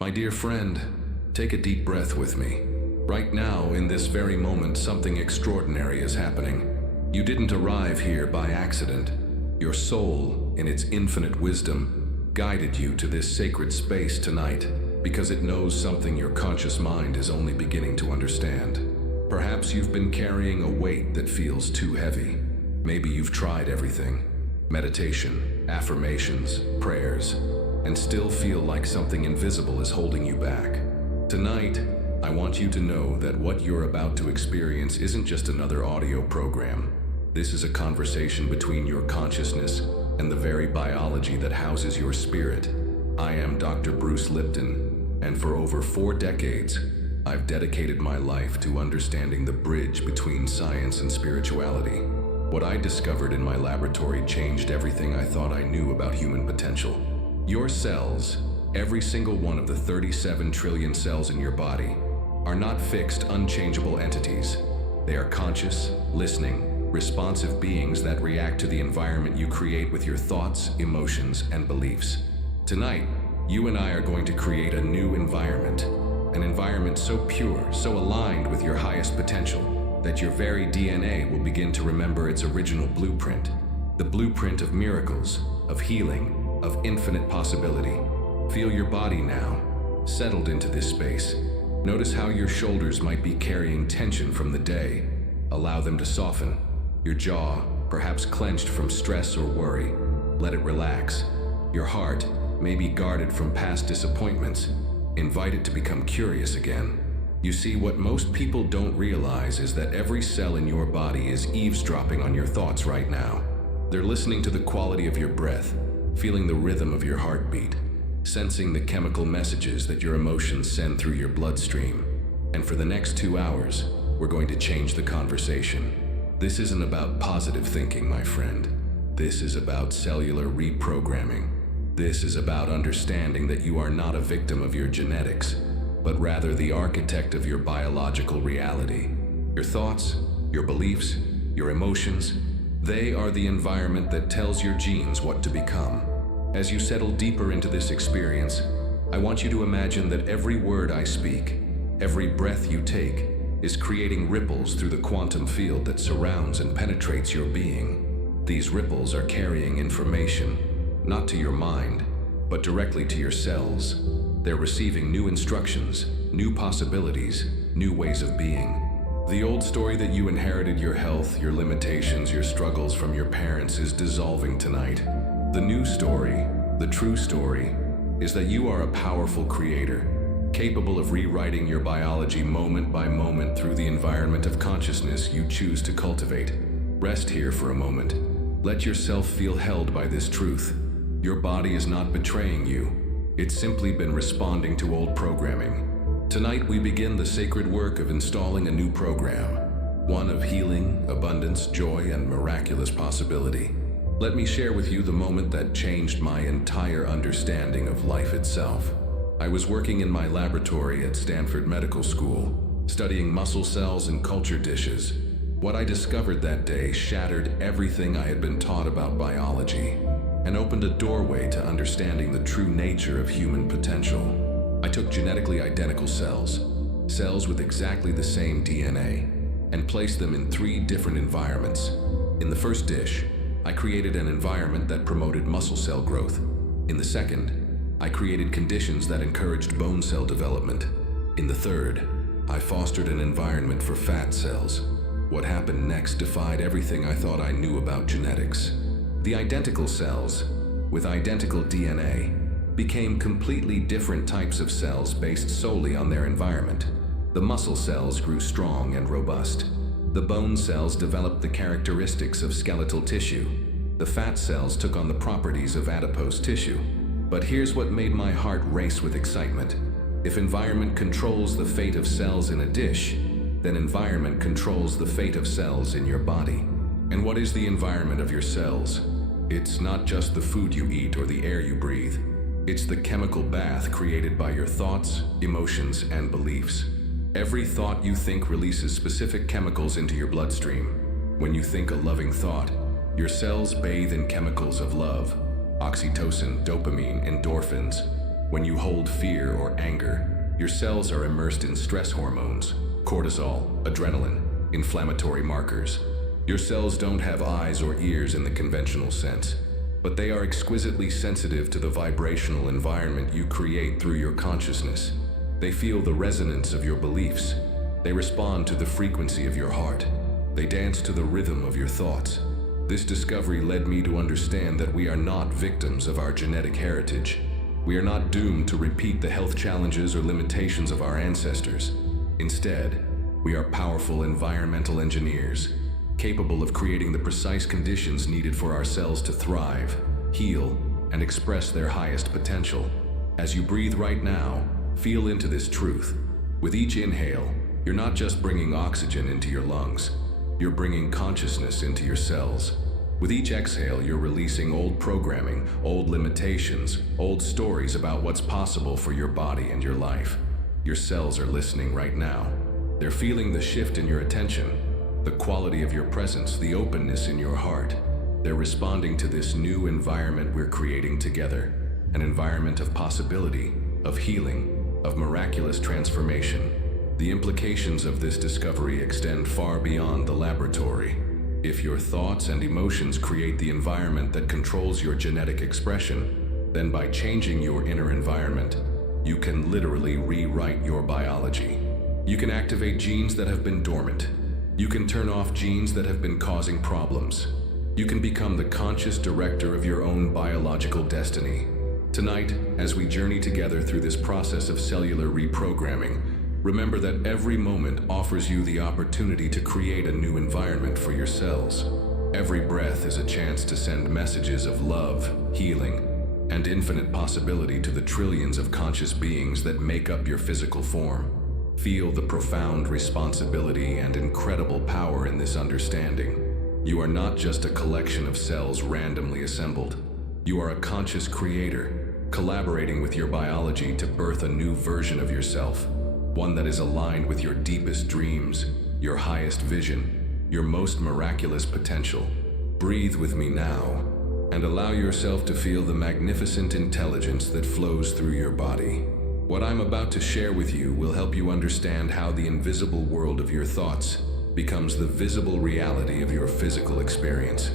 My dear friend, take a deep breath with me. Right now, in this very moment, something extraordinary is happening. You didn't arrive here by accident. Your soul, in its infinite wisdom, guided you to this sacred space tonight because it knows something your conscious mind is only beginning to understand. Perhaps you've been carrying a weight that feels too heavy. Maybe you've tried everything: meditation, affirmations, prayers, and still feel like something invisible is holding you back. Tonight, I want you to know that what you're about to experience isn't just another audio program. This is a conversation between your consciousness and the very biology that houses your spirit. I am Dr. Bruce Lipton, and for over 4 decades, I've dedicated my life to understanding the bridge between science and spirituality. What I discovered in my laboratory changed everything I thought I knew about human potential. Your cells, every single one of the 37 trillion cells in your body, are not fixed, unchangeable entities. They are conscious, listening, responsive beings that react to the environment you create with your thoughts, emotions, and beliefs. Tonight, you and I are going to create a new environment, an environment so pure, so aligned with your highest potential, that your very DNA will begin to remember its original blueprint, the blueprint of miracles, of healing, of infinite possibility. Feel your body now, settled into this space. Notice how your shoulders might be carrying tension from the day. Allow them to soften. Your jaw, perhaps clenched from stress or worry, let it relax. Your heart, maybe guarded from past disappointments, invite it to become curious again. You see, what most people don't realize is that every cell in your body is eavesdropping on your thoughts right now. They're listening to the quality of your breath, feeling the rhythm of your heartbeat, sensing the chemical messages that your emotions send through your bloodstream. And for the next 2 hours, we're going to change the conversation. This isn't about positive thinking, my friend. This is about cellular reprogramming. This is about understanding that you are not a victim of your genetics, but rather the architect of your biological reality. Your thoughts, your beliefs, your emotions, they are the environment that tells your genes what to become. As you settle deeper into this experience, I want you to imagine that every word I speak, every breath you take, is creating ripples through the quantum field that surrounds and penetrates your being. These ripples are carrying information, not to your mind, but directly to your cells. They're receiving new instructions, new possibilities, new ways of being. The old story that you inherited, your health, your limitations, your struggles from your parents, is dissolving tonight. The new story, the true story, is that you are a powerful creator, capable of rewriting your biology moment by moment through the environment of consciousness you choose to cultivate. Rest here for a moment. Let yourself feel held by this truth. Your body is not betraying you. It's simply been responding to old programming. Tonight we begin the sacred work of installing a new program, one of healing, abundance, joy, and miraculous possibility. Let me share with you the moment that changed my entire understanding of life itself. I was working in my laboratory at Stanford Medical School, studying muscle cells and culture dishes. What I discovered that day shattered everything I had been taught about biology and opened a doorway to understanding the true nature of human potential. I took genetically identical cells with exactly the same DNA, and placed them in 3 different environments. In the first dish, I created an environment that promoted muscle cell growth. In the second, I created conditions that encouraged bone cell development. In the third, I fostered an environment for fat cells. What happened next defied everything I thought I knew about genetics. The identical cells, with identical DNA, became completely different types of cells based solely on their environment. The muscle cells grew strong and robust. The bone cells developed the characteristics of skeletal tissue. The fat cells took on the properties of adipose tissue. But here's what made my heart race with excitement. If environment controls the fate of cells in a dish, then environment controls the fate of cells in your body. And what is the environment of your cells? It's not just the food you eat or the air you breathe. It's the chemical bath created by your thoughts, emotions, and beliefs. Every thought you think releases specific chemicals into your bloodstream. When you think a loving thought, your cells bathe in chemicals of love, oxytocin, dopamine, endorphins. When you hold fear or anger, your cells are immersed in stress hormones, cortisol, adrenaline, inflammatory markers. Your cells don't have eyes or ears in the conventional sense, but they are exquisitely sensitive to the vibrational environment you create through your consciousness. They feel the resonance of your beliefs. They respond to the frequency of your heart. They dance to the rhythm of your thoughts. This discovery led me to understand that we are not victims of our genetic heritage. We are not doomed to repeat the health challenges or limitations of our ancestors. Instead, we are powerful environmental engineers, capable of creating the precise conditions needed for our cells to thrive, heal, and express their highest potential. As you breathe right now, feel into this truth. With each inhale, you're not just bringing oxygen into your lungs, you're bringing consciousness into your cells. With each exhale, you're releasing old programming, old limitations, old stories about what's possible for your body and your life. Your cells are listening right now. They're feeling the shift in your attention, the quality of your presence, the openness in your heart. They're responding to this new environment we're creating together, an environment of possibility, of healing, of miraculous transformation. The implications of this discovery extend far beyond the laboratory. If your thoughts and emotions create the environment that controls your genetic expression, then by changing your inner environment, you can literally rewrite your biology. You can activate genes that have been dormant. You can turn off genes that have been causing problems. You can become the conscious director of your own biological destiny. Tonight, as we journey together through this process of cellular reprogramming, remember that every moment offers you the opportunity to create a new environment for your cells. Every breath is a chance to send messages of love, healing, and infinite possibility to the trillions of conscious beings that make up your physical form. Feel the profound responsibility and incredible power in this understanding. You are not just a collection of cells randomly assembled. You are a conscious creator, collaborating with your biology to birth a new version of yourself. One that is aligned with your deepest dreams, your highest vision, your most miraculous potential. Breathe with me now, and allow yourself to feel the magnificent intelligence that flows through your body. What I'm about to share with you will help you understand how the invisible world of your thoughts becomes the visible reality of your physical experience.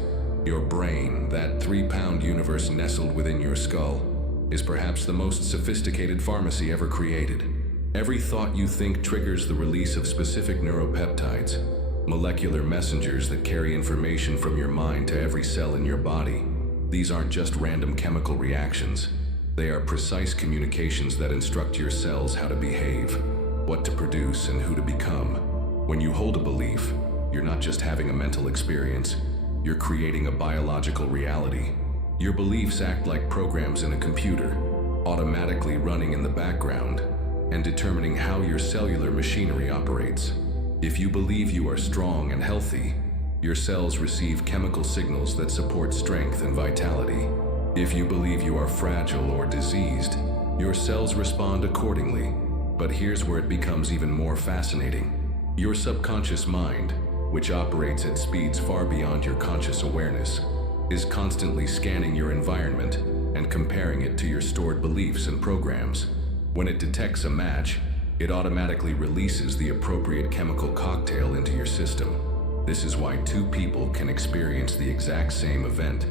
Your brain, that 3-pound universe nestled within your skull, is perhaps the most sophisticated pharmacy ever created. Every thought you think triggers the release of specific neuropeptides, molecular messengers that carry information from your mind to every cell in your body. These aren't just random chemical reactions. They are precise communications that instruct your cells how to behave, what to produce, and who to become. When you hold a belief, you're not just having a mental experience, you're creating a biological reality. Your beliefs act like programs in a computer, automatically running in the background and determining how your cellular machinery operates. If you believe you are strong and healthy, your cells receive chemical signals that support strength and vitality. If you believe you are fragile or diseased, your cells respond accordingly. But here's where it becomes even more fascinating. Your subconscious mind, which operates at speeds far beyond your conscious awareness, is constantly scanning your environment and comparing it to your stored beliefs and programs. When it detects a match, it automatically releases the appropriate chemical cocktail into your system. This is why two people can experience the exact same event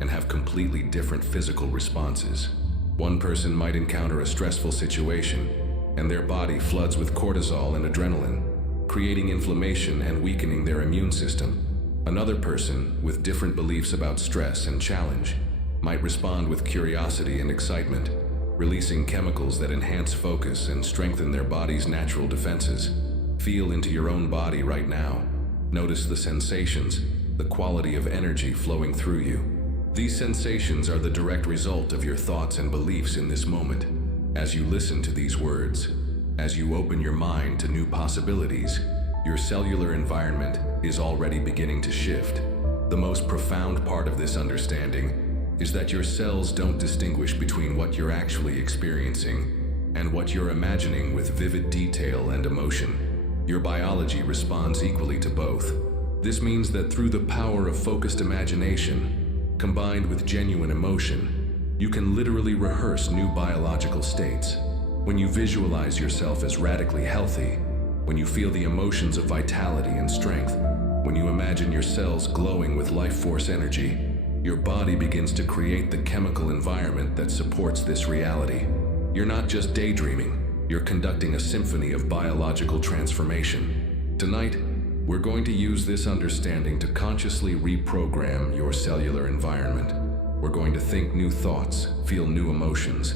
and have completely different physical responses. One person might encounter a stressful situation, and their body floods with cortisol and adrenaline, creating inflammation and weakening their immune system. Another person, with different beliefs about stress and challenge, might respond with curiosity and excitement, releasing chemicals that enhance focus and strengthen their body's natural defenses. Feel into your own body right now. Notice the sensations, the quality of energy flowing through you. These sensations are the direct result of your thoughts and beliefs in this moment. As you listen to these words, as you open your mind to new possibilities, your cellular environment is already beginning to shift. The most profound part of this understanding is that your cells don't distinguish between what you're actually experiencing and what you're imagining with vivid detail and emotion. Your biology responds equally to both. This means that through the power of focused imagination, combined with genuine emotion, You can literally rehearse new biological states. When you visualize yourself as radically healthy, when you feel the emotions of vitality and strength, when you imagine your cells glowing with life force energy, your body begins to create the chemical environment that supports this reality. You're not just daydreaming, you're conducting a symphony of biological transformation. Tonight, we're going to use this understanding to consciously reprogram your cellular environment. We're going to think new thoughts, feel new emotions,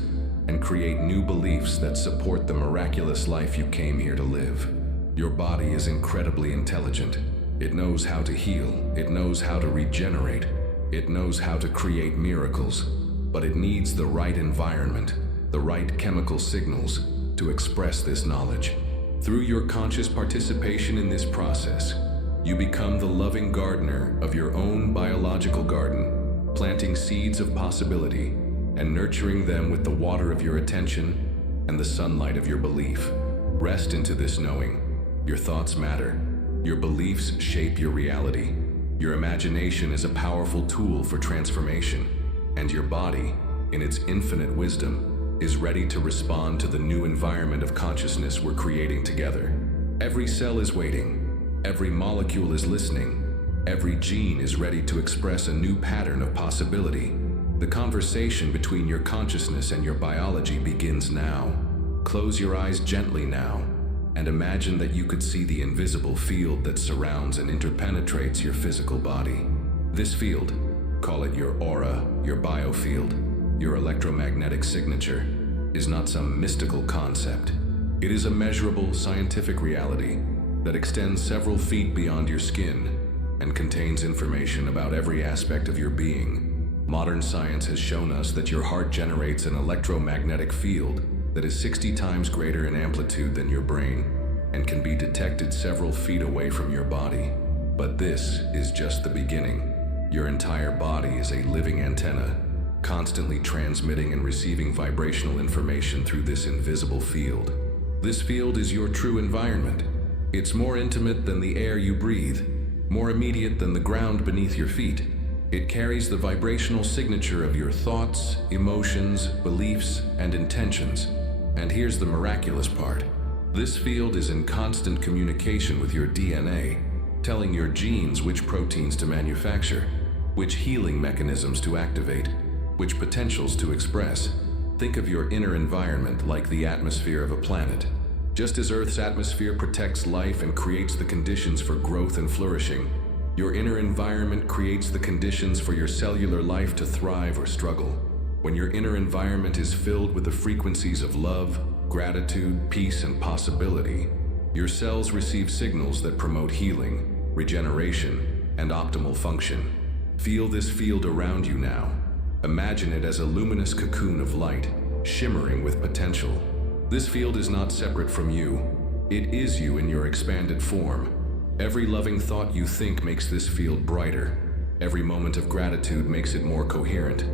and create new beliefs that support the miraculous life you came here to live. Your body is incredibly intelligent. It knows how to heal, it knows how to regenerate, it knows how to create miracles, but it needs the right environment, the right chemical signals to express this knowledge. Through your conscious participation in this process, you become the loving gardener of your own biological garden, planting seeds of possibility and nurturing them with the water of your attention and the sunlight of your belief. Rest into this knowing. Your thoughts matter. Your beliefs shape your reality. Your imagination is a powerful tool for transformation, and your body, in its infinite wisdom, is ready to respond to the new environment of consciousness we're creating together. Every cell is waiting. Every molecule is listening. Every gene is ready to express a new pattern of possibility. The conversation between your consciousness and your biology begins now. Close your eyes gently now, and imagine that you could see the invisible field that surrounds and interpenetrates your physical body. This field, call it your aura, your biofield, your electromagnetic signature, is not some mystical concept. It is a measurable scientific reality that extends several feet beyond your skin and contains information about every aspect of your being. Modern science has shown us that your heart generates an electromagnetic field that is 60 times greater in amplitude than your brain and can be detected several feet away from your body. But this is just the beginning. Your entire body is a living antenna, constantly transmitting and receiving vibrational information through this invisible field. This field is your true environment. It's more intimate than the air you breathe, more immediate than the ground beneath your feet. It carries the vibrational signature of your thoughts, emotions, beliefs, and intentions. And here's the miraculous part. This field is in constant communication with your DNA, telling your genes which proteins to manufacture, which healing mechanisms to activate, which potentials to express. Think of your inner environment like the atmosphere of a planet. Just as Earth's atmosphere protects life and creates the conditions for growth and flourishing, your inner environment creates the conditions for your cellular life to thrive or struggle. When your inner environment is filled with the frequencies of love, gratitude, peace, and possibility, your cells receive signals that promote healing, regeneration, and optimal function. Feel this field around you now. Imagine it as a luminous cocoon of light, shimmering with potential. This field is not separate from you. It is you in your expanded form. Every loving thought you think makes this field brighter. Every moment of gratitude makes it more coherent.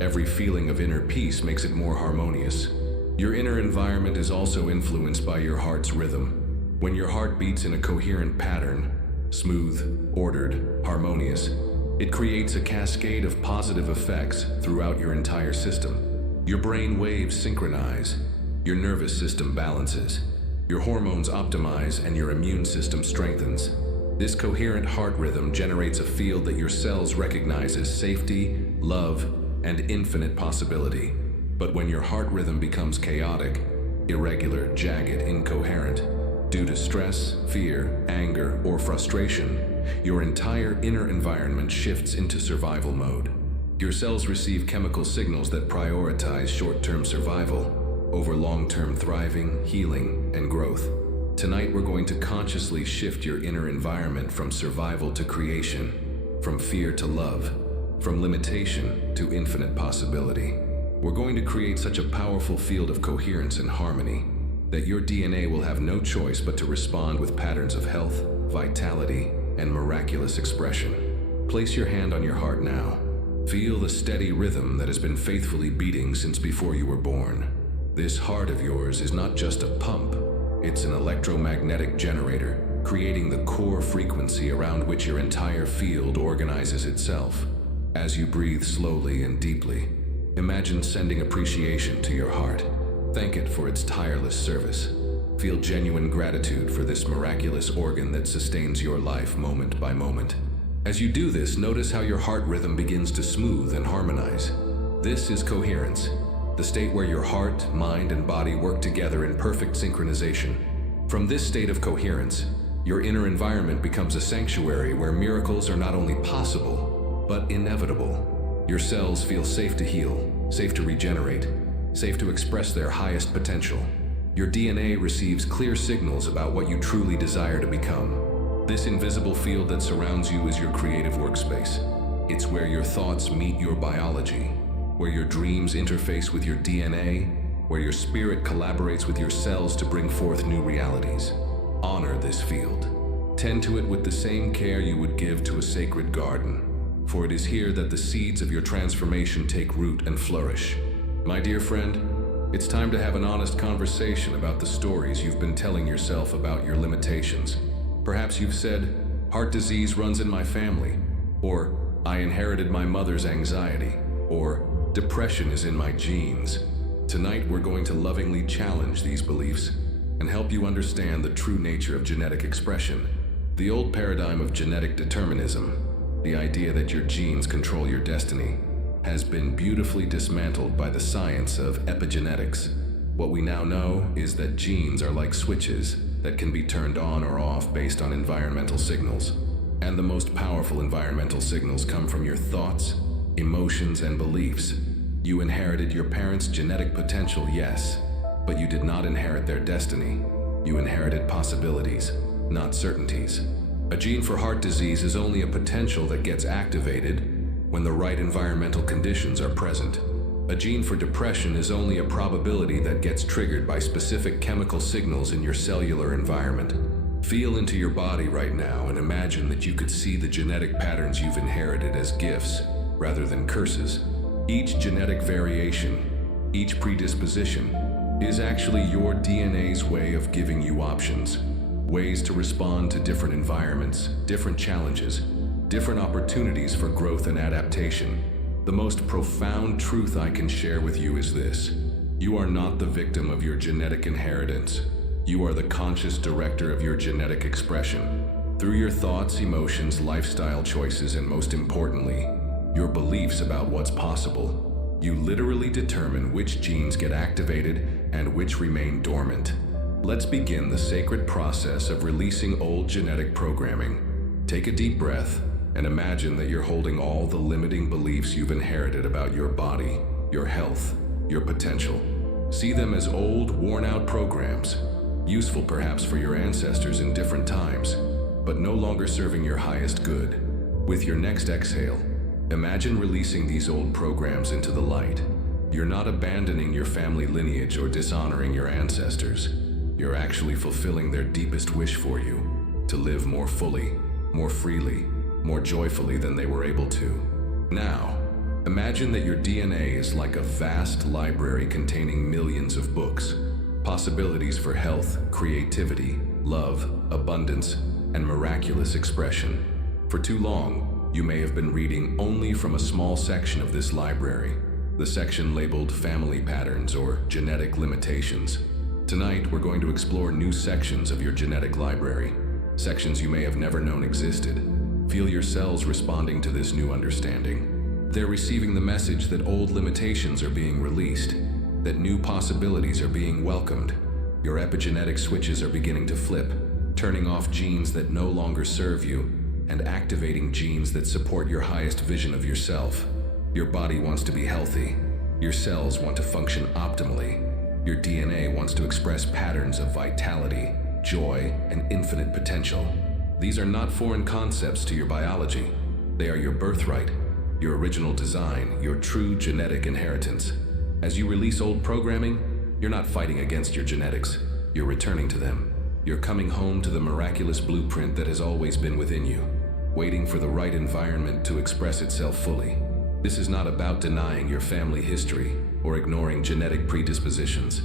Every feeling of inner peace makes it more harmonious. Your inner environment is also influenced by your heart's rhythm. When your heart beats in a coherent pattern, smooth, ordered, harmonious, it creates a cascade of positive effects throughout your entire system. Your brain waves synchronize, your nervous system balances, your hormones optimize, and your immune system strengthens. This coherent heart rhythm generates a field that your cells recognize as safety, love, and infinite possibility. But when your heart rhythm becomes chaotic, irregular, jagged, incoherent, due to stress, fear, anger, or frustration, your entire inner environment shifts into survival mode. Your cells receive chemical signals that prioritize short-term survival over long-term thriving, healing, and growth. Tonight we're going to consciously shift your inner environment from survival to creation, from fear to love, from limitation to infinite possibility. We're going to create such a powerful field of coherence and harmony that your DNA will have no choice but to respond with patterns of health, vitality, and miraculous expression. Place your hand on your heart now. Feel the steady rhythm that has been faithfully beating since before you were born. This heart of yours is not just a pump, it's an electromagnetic generator, creating the core frequency around which your entire field organizes itself. As you breathe slowly and deeply, Imagine sending appreciation to your heart. Thank it for its tireless service. Feel genuine gratitude for this miraculous organ that sustains your life moment by moment. As you do this, notice how your heart rhythm begins to smooth and harmonize. This is coherence, the state where your heart, mind, and body work together in perfect synchronization. From this state of coherence, your inner environment becomes a sanctuary where miracles are not only possible, but inevitable. Your cells feel safe to heal, safe to regenerate, safe to express their highest potential. Your DNA receives clear signals about what you truly desire to become. This invisible field that surrounds you is your creative workspace. It's where your thoughts meet your biology, where your dreams interface with your DNA, where your spirit collaborates with your cells to bring forth new realities. Honor this field. Tend to it with the same care you would give to a sacred garden, for it is here that the seeds of your transformation take root and flourish. My dear friend, it's time to have an honest conversation about the stories you've been telling yourself about your limitations. Perhaps you've said, "Heart disease runs in my family," or "I inherited my mother's anxiety," or "Depression is in my genes." Tonight, we're going to lovingly challenge these beliefs and help you understand the true nature of genetic expression. The old paradigm of genetic determinism, the idea that your genes control your destiny, has been beautifully dismantled by the science of epigenetics. What we now know is that genes are like switches that can be turned on or off based on environmental signals. And the most powerful environmental signals come from your thoughts, emotions, and beliefs. You inherited your parents' genetic potential, yes, but you did not inherit their destiny. You inherited possibilities, not certainties. A gene for heart disease is only a potential that gets activated when the right environmental conditions are present. A gene for depression is only a probability that gets triggered by specific chemical signals in your cellular environment. Feel into your body right now and imagine that you could see the genetic patterns you've inherited as gifts rather than curses. Each genetic variation, each predisposition, is actually your DNA's way of giving you options, ways to respond to different environments, different challenges, different opportunities for growth and adaptation. The most profound truth I can share with you is this: you are not the victim of your genetic inheritance. You are the conscious director of your genetic expression. Through your thoughts, emotions, lifestyle choices, and most importantly, your beliefs about what's possible, you literally determine which genes get activated and which remain dormant. Let's begin the sacred process of releasing old genetic programming. Take a deep breath and imagine that you're holding all the limiting beliefs you've inherited about your body, your health, your potential. See them as old, worn-out programs, useful perhaps for your ancestors in different times, but no longer serving your highest good. With your next exhale, imagine releasing these old programs into the light. You're not abandoning your family lineage or dishonoring your ancestors. You're actually fulfilling their deepest wish for you, to live more fully, more freely, more joyfully than they were able to. Now, imagine that your DNA is like a vast library containing millions of books, possibilities for health, creativity, love, abundance, and miraculous expression. For too long, you may have been reading only from a small section of this library, the section labeled family patterns or genetic limitations. Tonight, we're going to explore new sections of your genetic library, sections you may have never known existed. Feel your cells responding to this new understanding. They're receiving the message that old limitations are being released, that new possibilities are being welcomed. Your epigenetic switches are beginning to flip, turning off genes that no longer serve you and activating genes that support your highest vision of yourself. Your body wants to be healthy. Your cells want to function optimally. Your DNA wants to express patterns of vitality, joy, and infinite potential. These are not foreign concepts to your biology. They are your birthright, your original design, your true genetic inheritance. As you release old programming, you're not fighting against your genetics. You're returning to them. You're coming home to the miraculous blueprint that has always been within you, waiting for the right environment to express itself fully. This is not about denying your family history or ignoring genetic predispositions.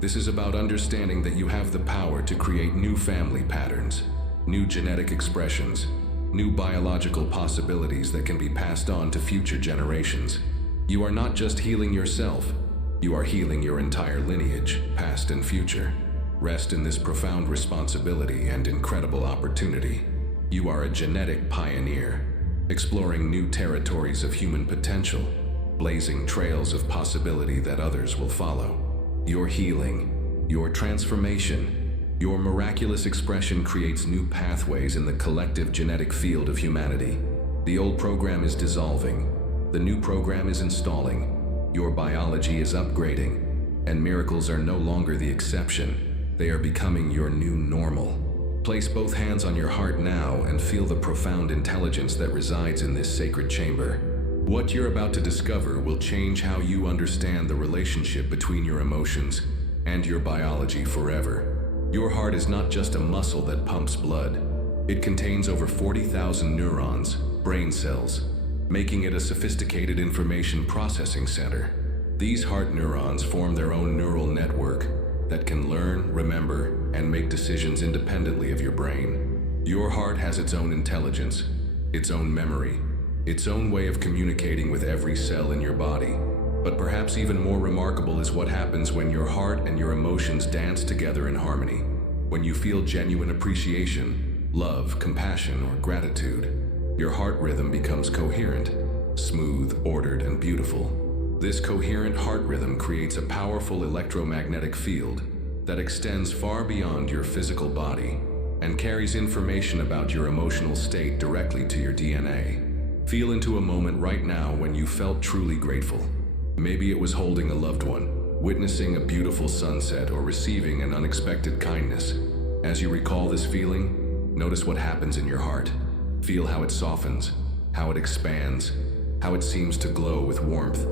This is about understanding that you have the power to create new family patterns, new genetic expressions, new biological possibilities that can be passed on to future generations. You are not just healing yourself, you are healing your entire lineage, past and future. Rest in this profound responsibility and incredible opportunity. You are a genetic pioneer, exploring new territories of human potential, blazing trails of possibility that others will follow. Your healing, your transformation, your miraculous expression creates new pathways in the collective genetic field of humanity. The old program is dissolving, the new program is installing, your biology is upgrading, and miracles are no longer the exception. They are becoming your new normal. Place both hands on your heart now and feel the profound intelligence that resides in this sacred chamber. What you're about to discover will change how you understand the relationship between your emotions and your biology forever. Your heart is not just a muscle that pumps blood. It contains over 40,000 neurons, brain cells, making it a sophisticated information processing center. These heart neurons form their own neural network that can learn, remember, and make decisions independently of your brain. Your heart has its own intelligence, its own memory, its own way of communicating with every cell in your body. But perhaps even more remarkable is what happens when your heart and your emotions dance together in harmony. When you feel genuine appreciation, love, compassion, or gratitude, your heart rhythm becomes coherent, smooth, ordered, and beautiful. This coherent heart rhythm creates a powerful electromagnetic field that extends far beyond your physical body and carries information about your emotional state directly to your DNA. Feel into a moment right now when you felt truly grateful. Maybe it was holding a loved one, witnessing a beautiful sunset, or receiving an unexpected kindness. As you recall this feeling, notice what happens in your heart. Feel how it softens, how it expands, how it seems to glow with warmth.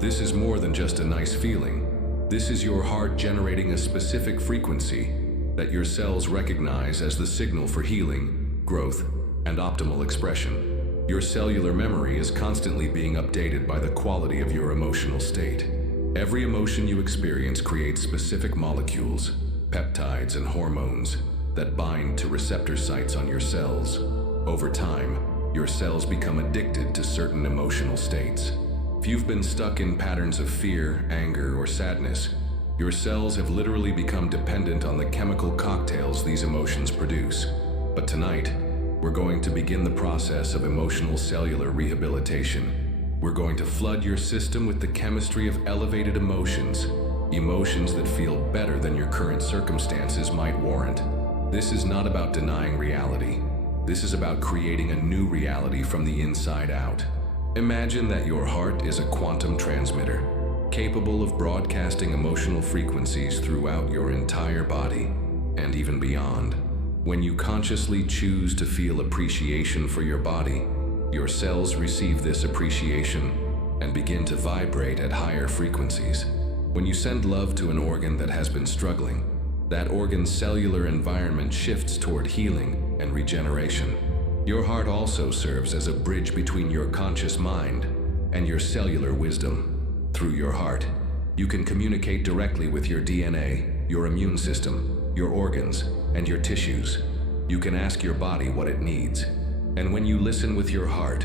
This is more than just a nice feeling. This is your heart generating a specific frequency that your cells recognize as the signal for healing, growth, and optimal expression. Your cellular memory is constantly being updated by the quality of your emotional state. Every emotion you experience creates specific molecules, peptides, and hormones that bind to receptor sites on your cells. Over time, your cells become addicted to certain emotional states. If you've been stuck in patterns of fear, anger, or sadness, your cells have literally become dependent on the chemical cocktails these emotions produce. But tonight, we're going to begin the process of emotional cellular rehabilitation. We're going to flood your system with the chemistry of elevated emotions, emotions that feel better than your current circumstances might warrant. This is not about denying reality. This is about creating a new reality from the inside out. Imagine that your heart is a quantum transmitter, capable of broadcasting emotional frequencies throughout your entire body and even beyond. When you consciously choose to feel appreciation for your body, your cells receive this appreciation and begin to vibrate at higher frequencies. When you send love to an organ that has been struggling, that organ's cellular environment shifts toward healing and regeneration. Your heart also serves as a bridge between your conscious mind and your cellular wisdom. Through your heart, you can communicate directly with your DNA, your immune system, your organs, and your tissues. You can ask your body what it needs. And when you listen with your heart,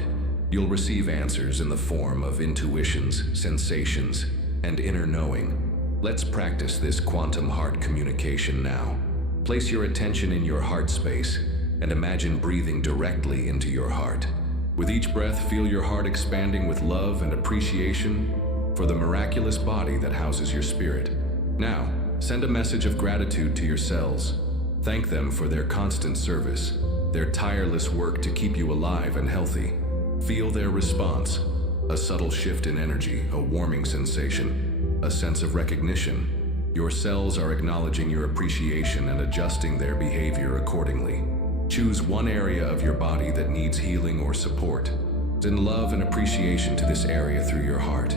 you'll receive answers in the form of intuitions, sensations, and inner knowing. Let's practice this quantum heart communication now. Place your attention in your heart space and imagine breathing directly into your heart. With each breath, feel your heart expanding with love and appreciation for the miraculous body that houses your spirit. Now, send a message of gratitude to your cells. Thank them for their constant service, their tireless work to keep you alive and healthy. Feel their response, a subtle shift in energy, a warming sensation, a sense of recognition. Your cells are acknowledging your appreciation and adjusting their behavior accordingly. Choose one area of your body that needs healing or support. Send love and appreciation to this area through your heart.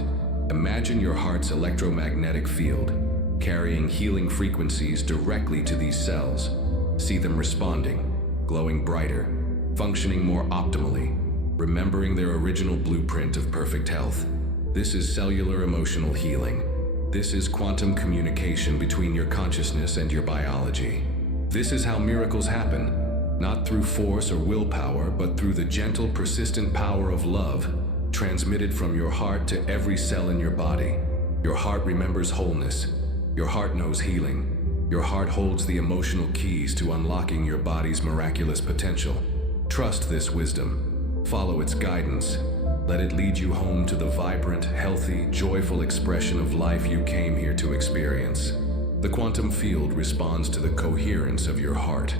Imagine your heart's electromagnetic field, carrying healing frequencies directly to these cells. See them responding, glowing brighter, functioning more optimally, remembering their original blueprint of perfect health. This is cellular emotional healing. This is quantum communication between your consciousness and your biology. This is how miracles happen, not through force or willpower, but through the gentle, persistent power of love, transmitted from your heart to every cell in your body. Your heart remembers wholeness. Your heart knows healing. Your heart holds the emotional keys to unlocking your body's miraculous potential. Trust this wisdom. Follow its guidance. Let it lead you home to the vibrant, healthy, joyful expression of life you came here to experience. The quantum field responds to the coherence of your heart.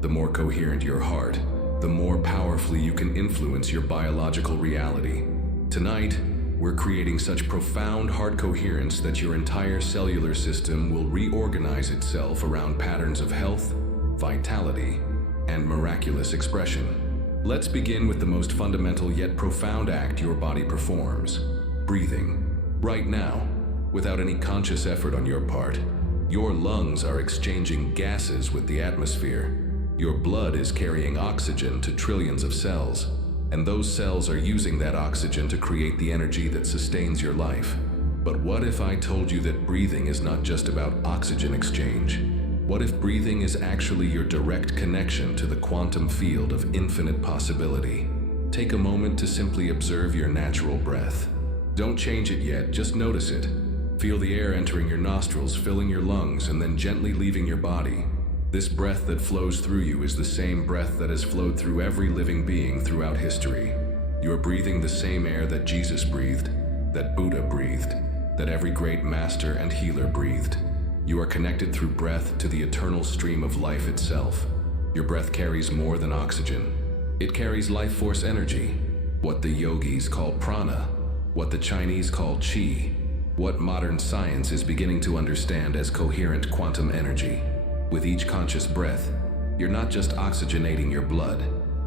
The more coherent your heart, the more powerfully you can influence your biological reality. Tonight, we're creating such profound heart coherence that your entire cellular system will reorganize itself around patterns of health, vitality, and miraculous expression. Let's begin with the most fundamental yet profound act your body performs: breathing. Right now, without any conscious effort on your part, your lungs are exchanging gases with the atmosphere. Your blood is carrying oxygen to trillions of cells, and those cells are using that oxygen to create the energy that sustains your life. But what if I told you that breathing is not just about oxygen exchange? What if breathing is actually your direct connection to the quantum field of infinite possibility? Take a moment to simply observe your natural breath. Don't change it yet, just notice it. Feel the air entering your nostrils, filling your lungs, and then gently leaving your body. This breath that flows through you is the same breath that has flowed through every living being throughout history. You are breathing the same air that Jesus breathed, that Buddha breathed, that every great master and healer breathed. You are connected through breath to the eternal stream of life itself. Your breath carries more than oxygen. It carries life force energy, what the yogis call prana, what the Chinese call qi, what modern science is beginning to understand as coherent quantum energy. With each conscious breath, you're not just oxygenating your blood,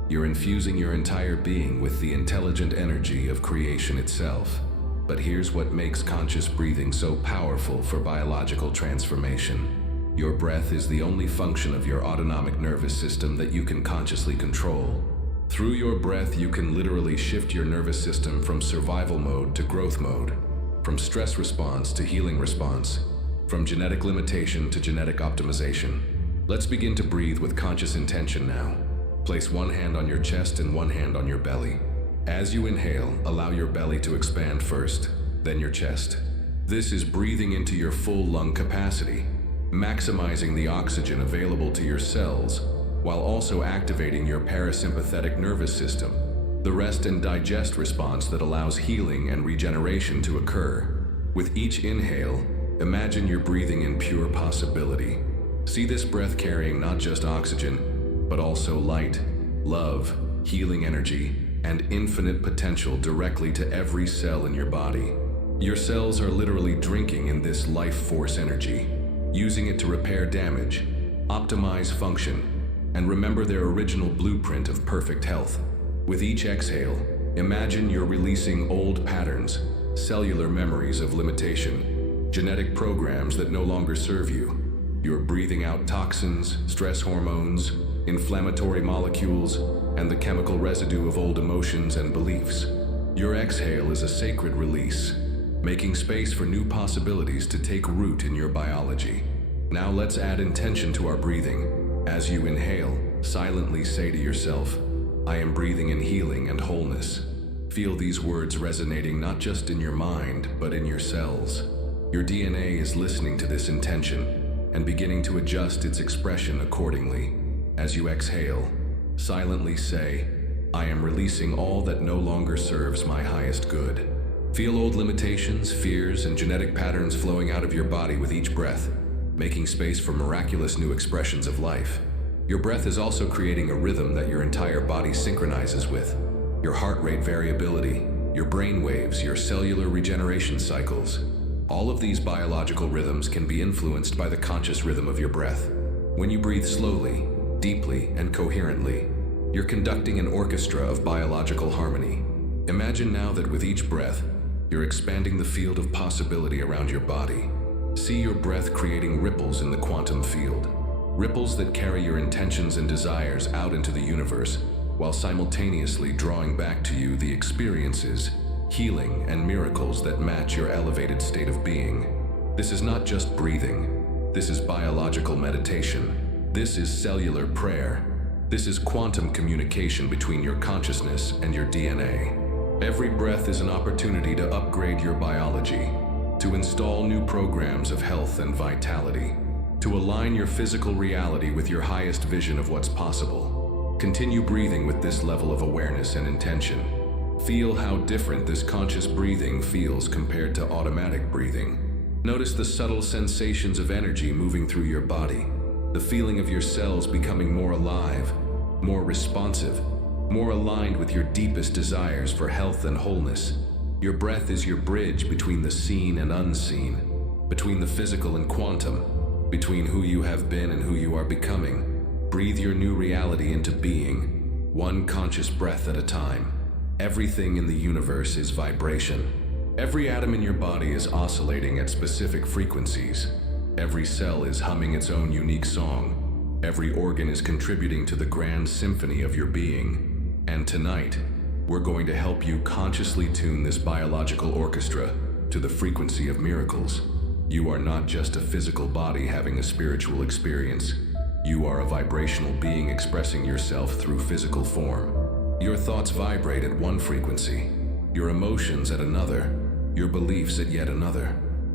you're infusing your entire being with the intelligent energy of creation itself. But here's what makes conscious breathing so powerful for biological transformation. Your breath is the only function of your autonomic nervous system that you can consciously control. Through your breath, you can literally shift your nervous system from survival mode to growth mode, from stress response to healing response, from genetic limitation to genetic optimization. Let's begin to breathe with conscious intention now. Place one hand on your chest and one hand on your belly. As you inhale, allow your belly to expand first, then your chest. This is breathing into your full lung capacity, maximizing the oxygen available to your cells, while also activating your parasympathetic nervous system, the rest and digest response that allows healing and regeneration to occur. With each inhale, imagine you're breathing in pure possibility. See this breath carrying not just oxygen, but also light, love, healing energy, and infinite potential directly to every cell in your body. Your cells are literally drinking in this life force energy, using it to repair damage, optimize function, and remember their original blueprint of perfect health. With each exhale, imagine you're releasing old patterns, cellular memories of limitation, genetic programs that no longer serve you. You're breathing out toxins, stress hormones, inflammatory molecules, and the chemical residue of old emotions and beliefs. Your exhale is a sacred release, making space for new possibilities to take root in your biology. Now let's add intention to our breathing. As you inhale, silently say to yourself, I am breathing in healing and wholeness. Feel these words resonating not just in your mind, but in your cells. Your DNA is listening to this intention and beginning to adjust its expression accordingly. As you exhale, silently say, I am releasing all that no longer serves my highest good. Feel old limitations, fears, and genetic patterns flowing out of your body with each breath, making space for miraculous new expressions of life. Your breath is also creating a rhythm that your entire body synchronizes with. Your heart rate variability, your brain waves, your cellular regeneration cycles. All of these biological rhythms can be influenced by the conscious rhythm of your breath. When you breathe slowly, deeply, and coherently, you're conducting an orchestra of biological harmony. Imagine now that with each breath, you're expanding the field of possibility around your body. See your breath creating ripples in the quantum field. Ripples that carry your intentions and desires out into the universe, while simultaneously drawing back to you the experiences, healing, and miracles that match your elevated state of being. This is not just breathing. This is biological meditation. This is cellular prayer. This is quantum communication between your consciousness and your DNA. Every breath is an opportunity to upgrade your biology, to install new programs of health and vitality, to align your physical reality with your highest vision of what's possible. Continue breathing with this level of awareness and intention. Feel how different this conscious breathing feels compared to automatic breathing. Notice the subtle sensations of energy moving through your body, the feeling of your cells becoming more alive, more responsive, more aligned with your deepest desires for health and wholeness. Your breath is your bridge between the seen and unseen, between the physical and quantum, between who you have been and who you are becoming. Breathe your new reality into being, one conscious breath at a time. Everything in the universe is vibration. Every atom in your body is oscillating at specific frequencies. Every cell is humming its own unique song. Every organ is contributing to the grand symphony of your being. And tonight, we're going to help you consciously tune this biological orchestra to the frequency of miracles. You are not just a physical body having a spiritual experience. You are a vibrational being expressing yourself through physical form. Your thoughts vibrate at one frequency, your emotions at another, your beliefs at yet another.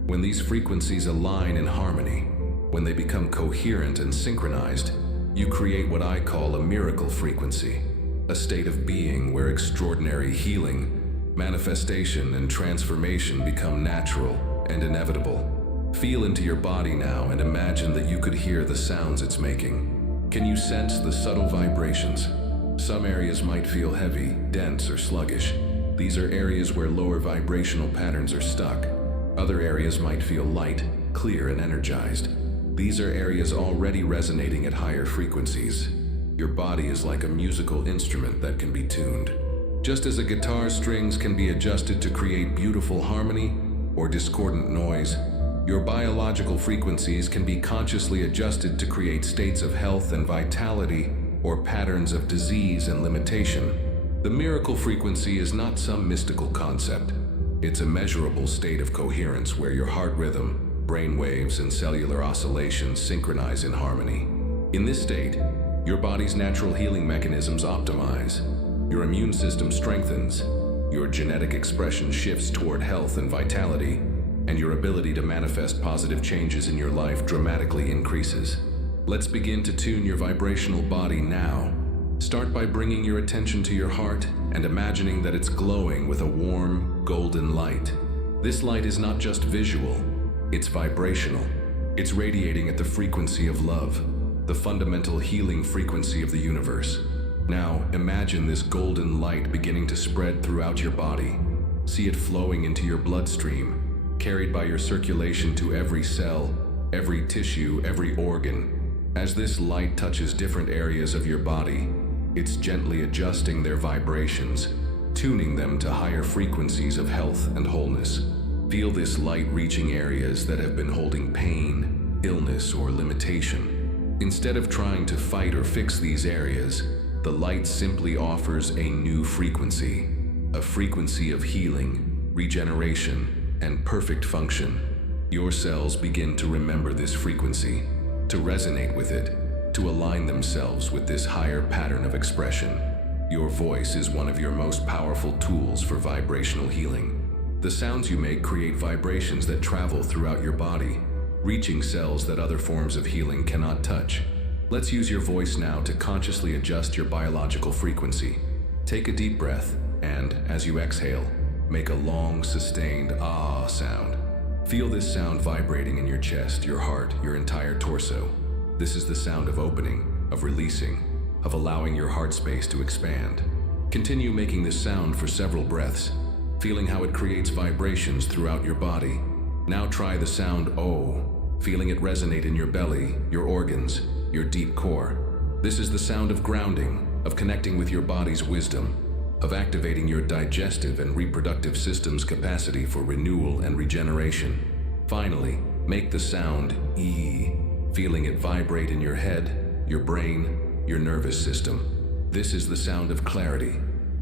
When these frequencies align in harmony, when they become coherent and synchronized, you create what I call a miracle frequency. A state of being where extraordinary healing, manifestation, and transformation become natural and inevitable. Feel into your body now and imagine that you could hear the sounds it's making. Can you sense the subtle vibrations? Some areas might feel heavy, dense, or sluggish. These are areas where lower vibrational patterns are stuck. Other areas might feel light, clear, and energized. These are areas already resonating at higher frequencies. Your body is like a musical instrument that can be tuned. Just as a guitar strings can be adjusted to create beautiful harmony or discordant noise, your biological frequencies can be consciously adjusted to create states of health and vitality or patterns of disease and limitation. The miracle frequency is not some mystical concept. It's a measurable state of coherence where your heart rhythm, brain waves, and cellular oscillations synchronize in harmony. In this state, your body's natural healing mechanisms optimize, your immune system strengthens, your genetic expression shifts toward health and vitality, and your ability to manifest positive changes in your life dramatically increases. Let's begin to tune your vibrational body now. Start by bringing your attention to your heart and imagining that it's glowing with a warm, golden light. This light is not just visual, it's vibrational. It's radiating at the frequency of love, the fundamental healing frequency of the universe. Now, imagine this golden light beginning to spread throughout your body. See it flowing into your bloodstream, carried by your circulation to every cell, every tissue, every organ. As this light touches different areas of your body, it's gently adjusting their vibrations, tuning them to higher frequencies of health and wholeness. Feel this light reaching areas that have been holding pain, illness, or limitation. Instead of trying to fight or fix these areas, the light simply offers a new frequency, a frequency of healing, regeneration, and perfect function. Your cells begin to remember this frequency, to resonate with it, to align themselves with this higher pattern of expression. Your voice is one of your most powerful tools for vibrational healing. The sounds you make create vibrations that travel throughout your body, reaching cells that other forms of healing cannot touch. Let's use your voice now to consciously adjust your biological frequency. Take a deep breath and, as you exhale, make a long, sustained ah sound. Feel this sound vibrating in your chest, your heart, your entire torso. This is the sound of opening, of releasing, of allowing your heart space to expand. Continue making this sound for several breaths, feeling how it creates vibrations throughout your body. Now try the sound O, feeling it resonate in your belly, your organs, your deep core. This is the sound of grounding, of connecting with your body's wisdom, of activating your digestive and reproductive system's capacity for renewal and regeneration. Finally, make the sound E, feeling it vibrate in your head, your brain, your nervous system. This is the sound of clarity,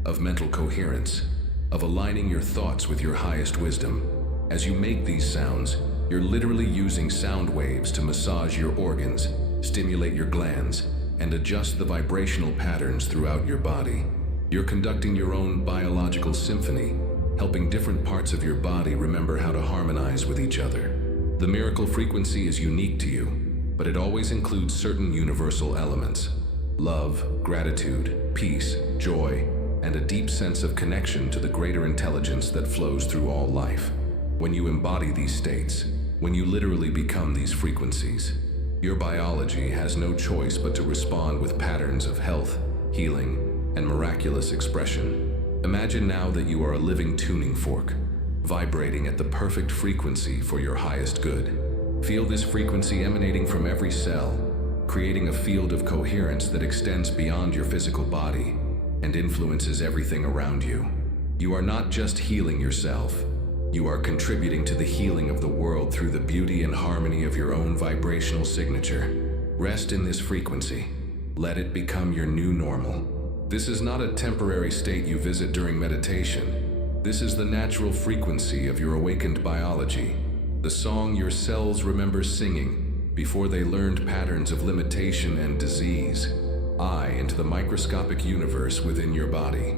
of mental coherence, of aligning your thoughts with your highest wisdom. As you make these sounds, you're literally using sound waves to massage your organs, stimulate your glands, and adjust the vibrational patterns throughout your body. You're conducting your own biological symphony, helping different parts of your body remember how to harmonize with each other. The miracle frequency is unique to you, but it always includes certain universal elements: love, gratitude, peace, joy, and a deep sense of connection to the greater intelligence that flows through all life. When you embody these states, when you literally become these frequencies, your biology has no choice but to respond with patterns of health, healing, and miraculous expression. Imagine now that you are a living tuning fork, vibrating at the perfect frequency for your highest good. Feel this frequency emanating from every cell, creating a field of coherence that extends beyond your physical body and influences everything around you. You are not just healing yourself, you are contributing to the healing of the world through the beauty and harmony of your own vibrational signature. Rest in this frequency. Let it become your new normal. This is not a temporary state you visit during meditation. This is the natural frequency of your awakened biology, the song your cells remember singing before they learned patterns of limitation and disease. Into the microscopic universe within your body.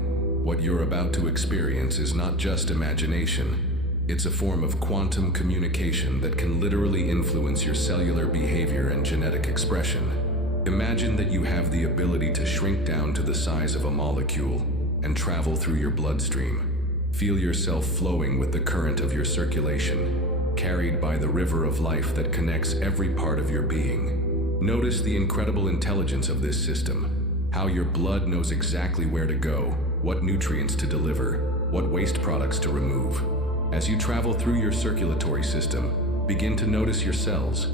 What you're about to experience is not just imagination. It's a form of quantum communication that can literally influence your cellular behavior and genetic expression. Imagine that you have the ability to shrink down to the size of a molecule and travel through your bloodstream. Feel yourself flowing with the current of your circulation, carried by the river of life that connects every part of your being. Notice the incredible intelligence of this system, how your blood knows exactly where to go, what nutrients to deliver, what waste products to remove. As you travel through your circulatory system, begin to notice your cells.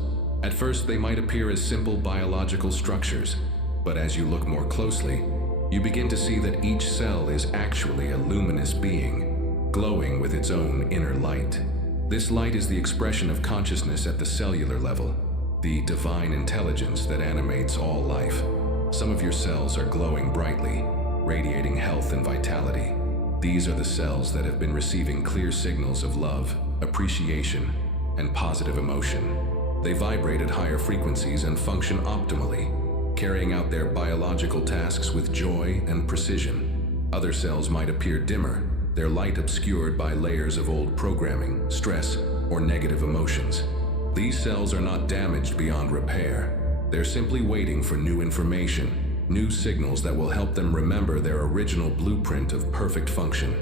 At first, they might appear as simple biological structures, but as you look more closely, you begin to see that each cell is actually a luminous being, glowing with its own inner light. This light is the expression of consciousness at the cellular level, the divine intelligence that animates all life. Some of your cells are glowing brightly, radiating health and vitality. These are the cells that have been receiving clear signals of love, appreciation, and positive emotion. They vibrate at higher frequencies and function optimally, carrying out their biological tasks with joy and precision. Other cells might appear dimmer, their light obscured by layers of old programming, stress, or negative emotions. These cells are not damaged beyond repair. They're simply waiting for new information, new signals that will help them remember their original blueprint of perfect function.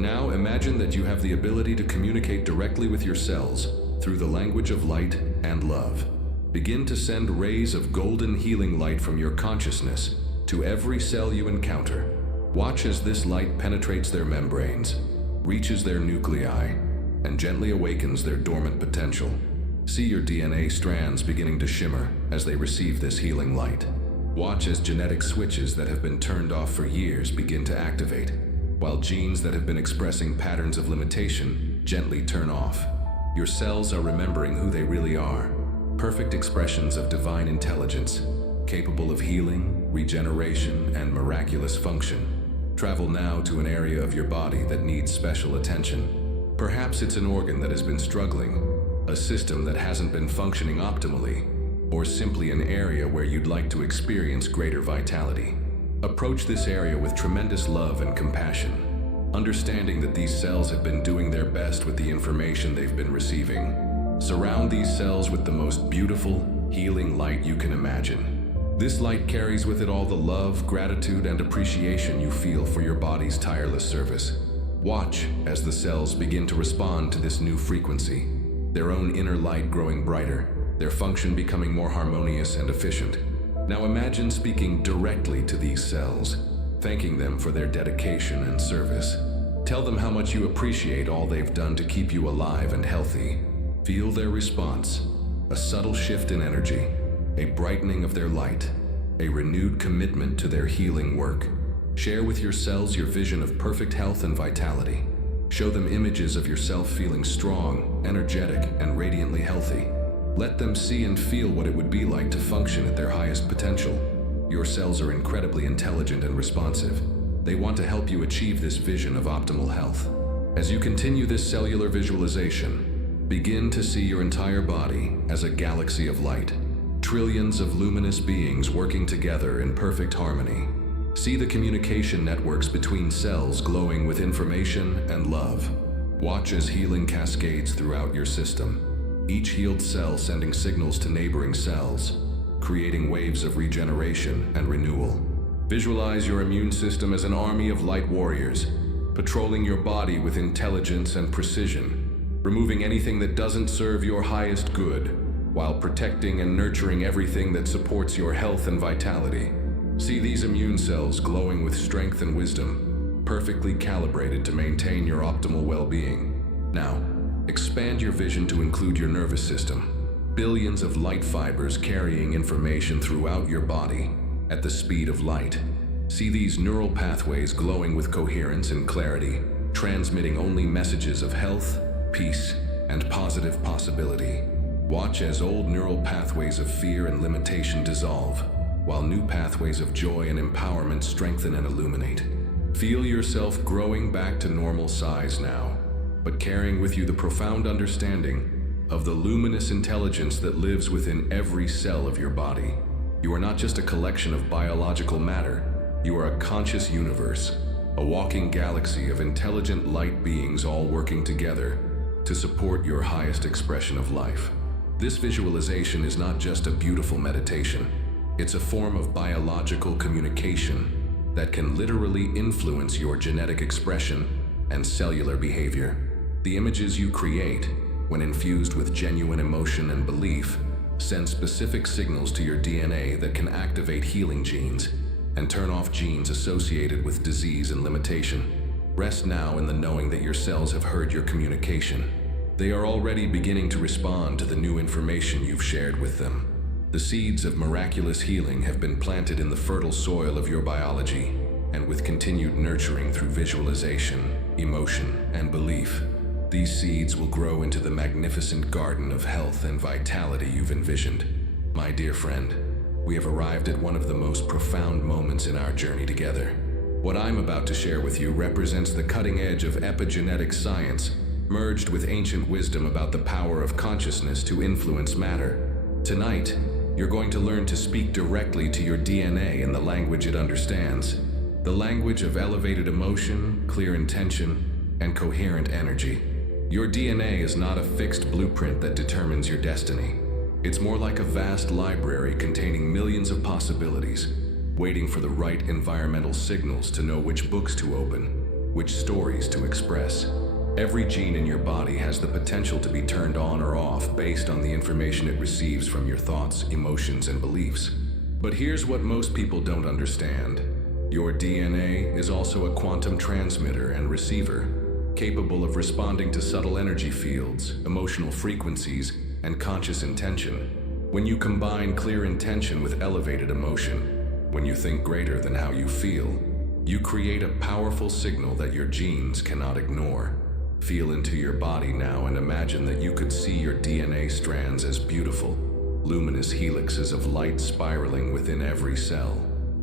Now imagine that you have the ability to communicate directly with your cells through the language of light and love. Begin to send rays of golden healing light from your consciousness to every cell you encounter. Watch as this light penetrates their membranes, reaches their nuclei, and gently awakens their dormant potential. See your DNA strands beginning to shimmer as they receive this healing light. Watch as genetic switches that have been turned off for years begin to activate, while genes that have been expressing patterns of limitation gently turn off. Your cells are remembering who they really are, perfect expressions of divine intelligence, capable of healing, regeneration, and miraculous function. Travel now to an area of your body that needs special attention. Perhaps it's an organ that has been struggling, a system that hasn't been functioning optimally, or simply an area where you'd like to experience greater vitality. Approach this area with tremendous love and compassion, understanding that these cells have been doing their best with the information they've been receiving. Surround these cells with the most beautiful, healing light you can imagine. This light carries with it all the love, gratitude, and appreciation you feel for your body's tireless service. Watch as the cells begin to respond to this new frequency, their own inner light growing brighter, their function becoming more harmonious and efficient. Now imagine speaking directly to these cells, thanking them for their dedication and service. Tell them how much you appreciate all they've done to keep you alive and healthy. Feel their response, a subtle shift in energy, a brightening of their light, a renewed commitment to their healing work. Share with your cells your vision of perfect health and vitality. Show them images of yourself feeling strong, energetic, and radiantly healthy. Let them see and feel what it would be like to function at their highest potential. Your cells are incredibly intelligent and responsive. They want to help you achieve this vision of optimal health. As you continue this cellular visualization, begin to see your entire body as a galaxy of light, trillions of luminous beings working together in perfect harmony. See the communication networks between cells glowing with information and love. Watch as healing cascades throughout your system, each healed cell sending signals to neighboring cells, creating waves of regeneration and renewal. Visualize your immune system as an army of light warriors, patrolling your body with intelligence and precision, removing anything that doesn't serve your highest good, while protecting and nurturing everything that supports your health and vitality. See these immune cells glowing with strength and wisdom, perfectly calibrated to maintain your optimal well-being. Now, expand your vision to include your nervous system. Billions of light fibers carrying information throughout your body at the speed of light. See these neural pathways glowing with coherence and clarity, transmitting only messages of health, peace, and positive possibility. Watch as old neural pathways of fear and limitation dissolve, while new pathways of joy and empowerment strengthen and illuminate. Feel yourself growing back to normal size now, but carrying with you the profound understanding of the luminous intelligence that lives within every cell of your body. You are not just a collection of biological matter, you are a conscious universe, a walking galaxy of intelligent light beings all working together to support your highest expression of life. This visualization is not just a beautiful meditation, it's a form of biological communication that can literally influence your genetic expression and cellular behavior. The images you create, when infused with genuine emotion and belief, send specific signals to your DNA that can activate healing genes and turn off genes associated with disease and limitation. Rest now in the knowing that your cells have heard your communication. They are already beginning to respond to the new information you've shared with them. The seeds of miraculous healing have been planted in the fertile soil of your biology, and with continued nurturing through visualization, emotion, and belief, these seeds will grow into the magnificent garden of health and vitality you've envisioned. My dear friend, we have arrived at one of the most profound moments in our journey together. What I'm about to share with you represents the cutting edge of epigenetic science, merged with ancient wisdom about the power of consciousness to influence matter. Tonight, you're going to learn to speak directly to your DNA in the language it understands, the language of elevated emotion, clear intention, and coherent energy. Your DNA is not a fixed blueprint that determines your destiny. It's more like a vast library containing millions of possibilities, waiting for the right environmental signals to know which books to open, which stories to express. Every gene in your body has the potential to be turned on or off based on the information it receives from your thoughts, emotions, and beliefs. But here's what most people don't understand. Your DNA is also a quantum transmitter and receiver, capable of responding to subtle energy fields, emotional frequencies, and conscious intention. When you combine clear intention with elevated emotion, when you think greater than how you feel, you create a powerful signal that your genes cannot ignore. Feel into your body now and imagine that you could see your DNA strands as beautiful, luminous helixes of light spiraling within every cell.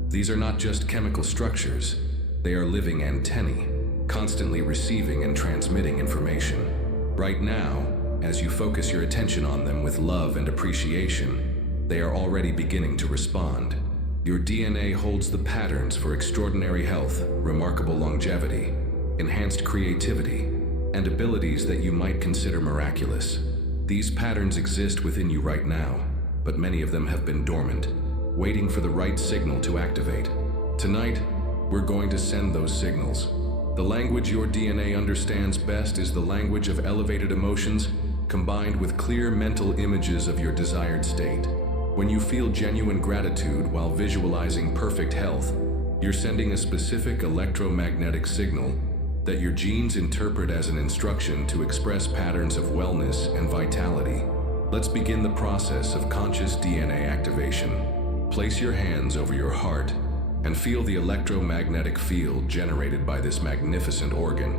These are not just chemical structures, they are living antennae, constantly receiving and transmitting information. Right now, as you focus your attention on them with love and appreciation, they are already beginning to respond. Your DNA holds the patterns for extraordinary health, remarkable longevity, enhanced creativity, and abilities that you might consider miraculous. These patterns exist within you right now, but many of them have been dormant, waiting for the right signal to activate. Tonight, we're going to send those signals. The language your DNA understands best is the language of elevated emotions, combined with clear mental images of your desired state. When you feel genuine gratitude while visualizing perfect health, you're sending a specific electromagnetic signal that your genes interpret as an instruction to express patterns of wellness and vitality. Let's begin the process of conscious DNA activation. Place your hands over your heart and feel the electromagnetic field generated by this magnificent organ.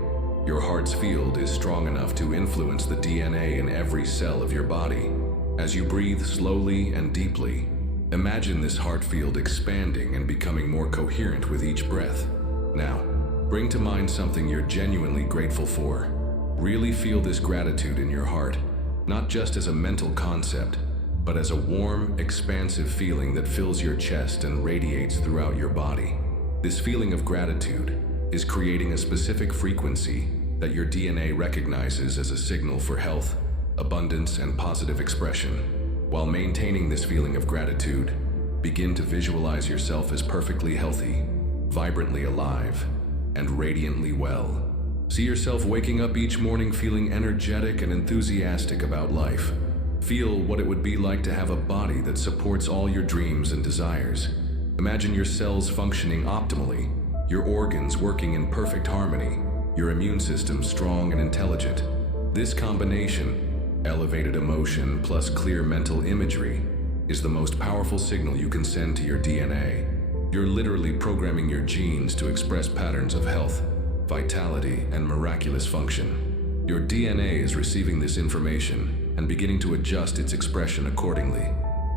Your heart's field is strong enough to influence the DNA in every cell of your body. As you breathe slowly and deeply, imagine this heart field expanding and becoming more coherent with each breath. Now, bring to mind something you're genuinely grateful for. Really feel this gratitude in your heart, not just as a mental concept, but as a warm, expansive feeling that fills your chest and radiates throughout your body. This feeling of gratitude is creating a specific frequency that your DNA recognizes as a signal for health, abundance, and positive expression. While maintaining this feeling of gratitude, begin to visualize yourself as perfectly healthy, vibrantly alive, and radiantly well. See yourself waking up each morning feeling energetic and enthusiastic about life. Feel what it would be like to have a body that supports all your dreams and desires. Imagine your cells functioning optimally, your organs working in perfect harmony, your immune system strong and intelligent. This combination, elevated emotion plus clear mental imagery, is the most powerful signal you can send to your DNA. You're literally programming your genes to express patterns of health, vitality, and miraculous function. Your DNA is receiving this information and beginning to adjust its expression accordingly.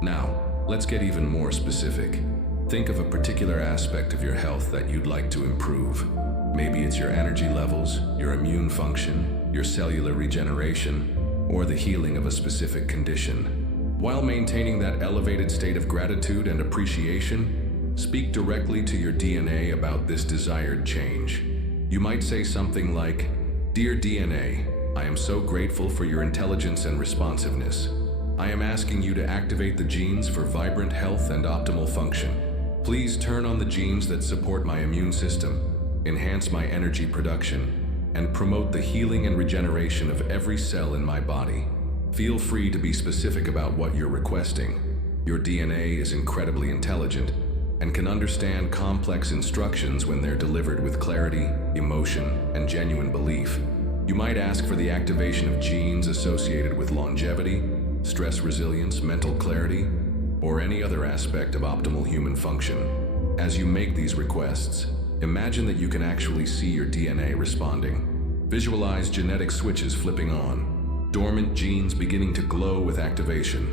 Now, let's get even more specific. Think of a particular aspect of your health that you'd like to improve. Maybe it's your energy levels, your immune function, your cellular regeneration, or the healing of a specific condition. While maintaining that elevated state of gratitude and appreciation, speak directly to your DNA about this desired change. You might say something like, "Dear DNA, I am so grateful for your intelligence and responsiveness. I am asking you to activate the genes for vibrant health and optimal function. Please turn on the genes that support my immune system, enhance my energy production, and promote the healing and regeneration of every cell in my body." Feel free to be specific about what you're requesting. Your DNA is incredibly intelligent and can understand complex instructions when they're delivered with clarity, emotion, and genuine belief. You might ask for the activation of genes associated with longevity, stress resilience, mental clarity, or any other aspect of optimal human function. As you make these requests, imagine that you can actually see your DNA responding. Visualize genetic switches flipping on, dormant genes beginning to glow with activation,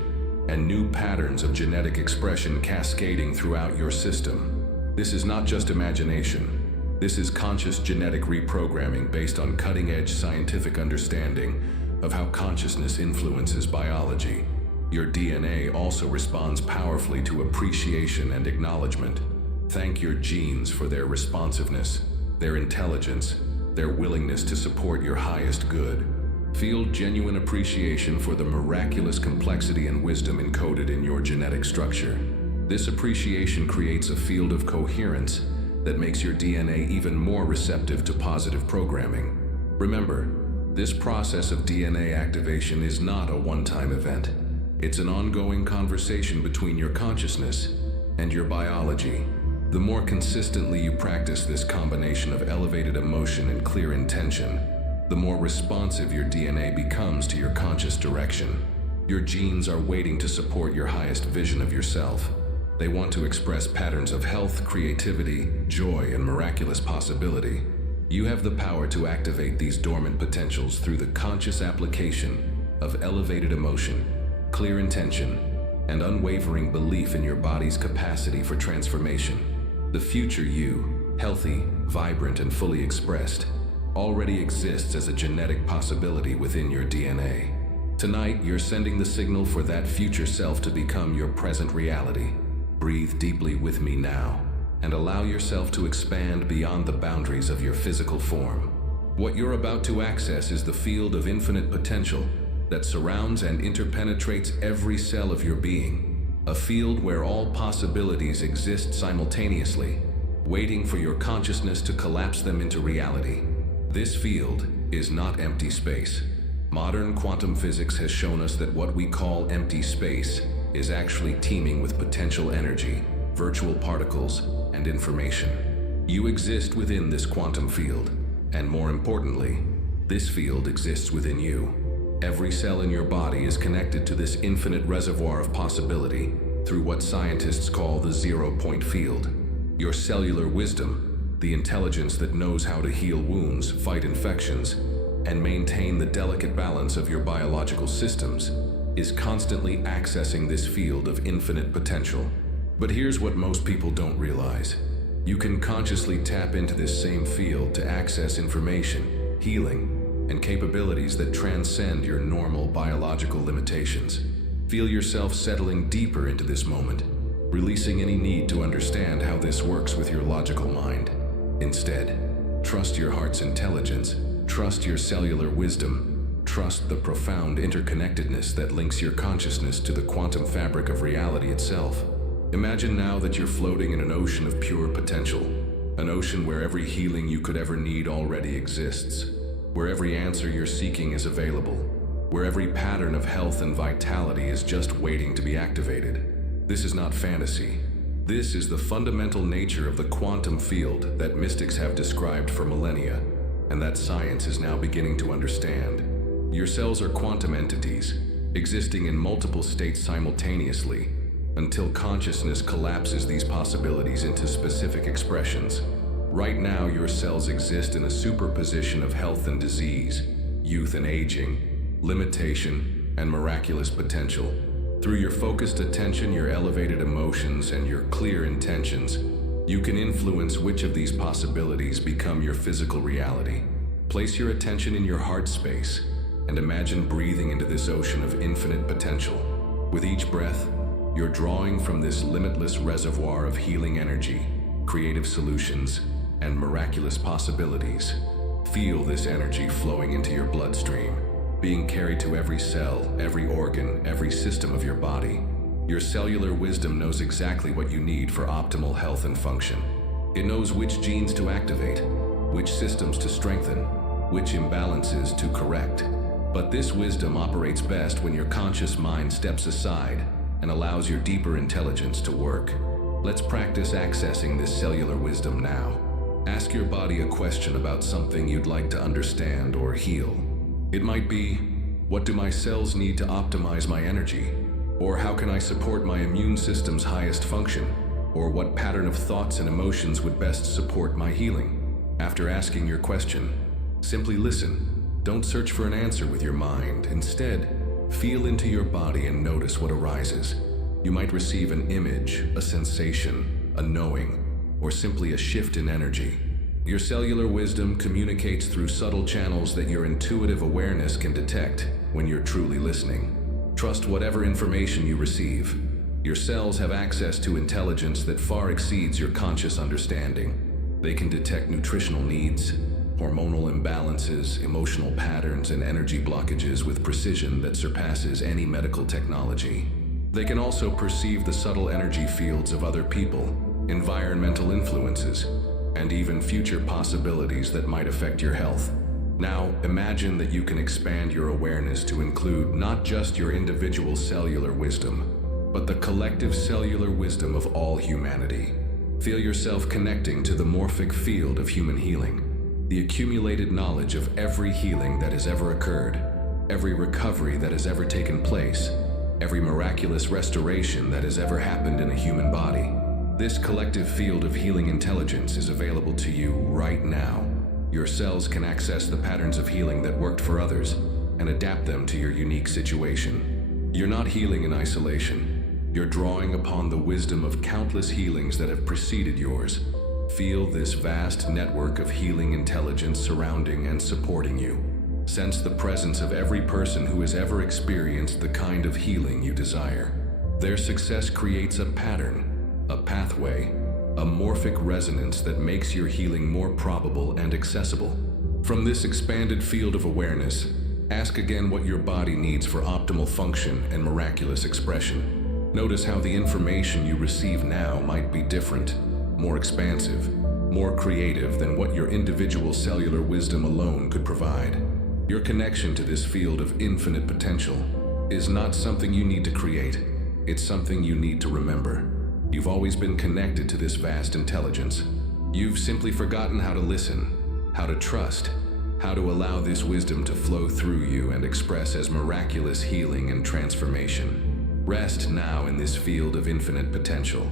and new patterns of genetic expression cascading throughout your system. This is not just imagination. This is conscious genetic reprogramming based on cutting-edge scientific understanding of how consciousness influences biology. Your DNA also responds powerfully to appreciation and acknowledgement. Thank your genes for their responsiveness, their intelligence, their willingness to support your highest good. Feel genuine appreciation for the miraculous complexity and wisdom encoded in your genetic structure. This appreciation creates a field of coherence that makes your DNA even more receptive to positive programming. Remember, this process of DNA activation is not a one-time event. It's an ongoing conversation between your consciousness and your biology. The more consistently you practice this combination of elevated emotion and clear intention, the more responsive your DNA becomes to your conscious direction. Your genes are waiting to support your highest vision of yourself. They want to express patterns of health, creativity, joy, and miraculous possibility. You have the power to activate these dormant potentials through the conscious application of elevated emotion, clear intention, and unwavering belief in your body's capacity for transformation. The future you, healthy, vibrant, and fully expressed, already exists as a genetic possibility within your DNA. Tonight, you're sending the signal for that future self to become your present reality. Breathe deeply with me now, and allow yourself to expand beyond the boundaries of your physical form. What you're about to access is the field of infinite potential that surrounds and interpenetrates every cell of your being, a field where all possibilities exist simultaneously, waiting for your consciousness to collapse them into reality. This field is not empty space. Modern quantum physics has shown us that what we call empty space is actually teeming with potential energy, virtual particles, and information. You exist within this quantum field, and more importantly, this field exists within you. Every cell in your body is connected to this infinite reservoir of possibility through what scientists call the zero-point field. Your cellular wisdom, the intelligence that knows how to heal wounds, fight infections, and maintain the delicate balance of your biological systems, is constantly accessing this field of infinite potential. But here's what most people don't realize. You can consciously tap into this same field to access information, healing, and capabilities that transcend your normal biological limitations. Feel yourself settling deeper into this moment, releasing any need to understand how this works with your logical mind. Instead, trust your heart's intelligence, trust your cellular wisdom, trust the profound interconnectedness that links your consciousness to the quantum fabric of reality itself. Imagine now that you're floating in an ocean of pure potential, an ocean where every healing you could ever need already exists, where every answer you're seeking is available, where every pattern of health and vitality is just waiting to be activated. This is not fantasy. This is the fundamental nature of the quantum field that mystics have described for millennia, and that science is now beginning to understand. Your cells are quantum entities, existing in multiple states simultaneously, until consciousness collapses these possibilities into specific expressions. Right now, your cells exist in a superposition of health and disease, youth and aging, limitation and miraculous potential. Through your focused attention, your elevated emotions, and your clear intentions, you can influence which of these possibilities become your physical reality. Place your attention in your heart space and imagine breathing into this ocean of infinite potential. With each breath, you're drawing from this limitless reservoir of healing energy, creative solutions, and miraculous possibilities. Feel this energy flowing into your bloodstream, being carried to every cell, every organ, every system of your body. Your cellular wisdom knows exactly what you need for optimal health and function. It knows which genes to activate, which systems to strengthen, which imbalances to correct. But this wisdom operates best when your conscious mind steps aside and allows your deeper intelligence to work. Let's practice accessing this cellular wisdom now. Ask your body a question about something you'd like to understand or heal. It might be, what do my cells need to optimize my energy? Or how can I support my immune system's highest function? Or what pattern of thoughts and emotions would best support my healing? After asking your question, simply listen. Don't search for an answer with your mind. Instead, feel into your body and notice what arises. You might receive an image, a sensation, a knowing, or simply a shift in energy. Your cellular wisdom communicates through subtle channels that your intuitive awareness can detect when you're truly listening. Trust whatever information you receive. Your cells have access to intelligence that far exceeds your conscious understanding. They can detect nutritional needs, hormonal imbalances, emotional patterns, and energy blockages with precision that surpasses any medical technology. They can also perceive the subtle energy fields of other people, environmental influences, and even future possibilities that might affect your health. Now, imagine that you can expand your awareness to include not just your individual cellular wisdom, but the collective cellular wisdom of all humanity. Feel yourself connecting to the morphic field of human healing, the accumulated knowledge of every healing that has ever occurred, every recovery that has ever taken place, every miraculous restoration that has ever happened in a human body. This collective field of healing intelligence is available to you right now. Your cells can access the patterns of healing that worked for others and adapt them to your unique situation. You're not healing in isolation. You're drawing upon the wisdom of countless healings that have preceded yours. Feel this vast network of healing intelligence surrounding and supporting you. Sense the presence of every person who has ever experienced the kind of healing you desire. Their success creates a pattern, a pathway, a morphic resonance that makes your healing more probable and accessible. From this expanded field of awareness, ask again what your body needs for optimal function and miraculous expression. Notice how the information you receive now might be different, more expansive, more creative than what your individual cellular wisdom alone could provide. Your connection to this field of infinite potential is not something you need to create. It's something you need to remember. You've always been connected to this vast intelligence. You've simply forgotten how to listen, how to trust, how to allow this wisdom to flow through you and express as miraculous healing and transformation. Rest now in this field of infinite potential,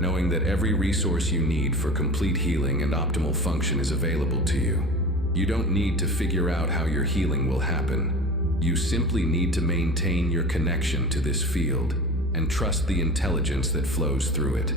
knowing that every resource you need for complete healing and optimal function is available to you. You don't need to figure out how your healing will happen. You simply need to maintain your connection to this field and trust the intelligence that flows through it.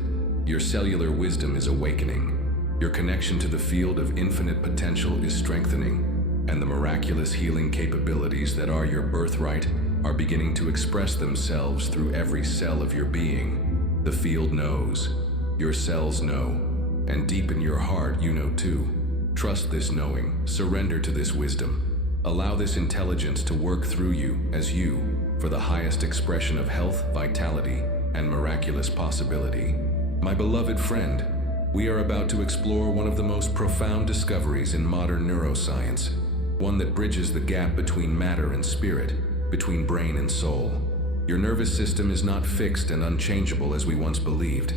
Your cellular wisdom is awakening. Your connection to the field of infinite potential is strengthening, and the miraculous healing capabilities that are your birthright are beginning to express themselves through every cell of your being. The field knows. Your cells know. And deep in your heart, you know too. Trust this knowing. Surrender to this wisdom. Allow this intelligence to work through you as you, for the highest expression of health, vitality, and miraculous possibility. My beloved friend, we are about to explore one of the most profound discoveries in modern neuroscience, one that bridges the gap between matter and spirit, between brain and soul. Your nervous system is not fixed and unchangeable as we once believed.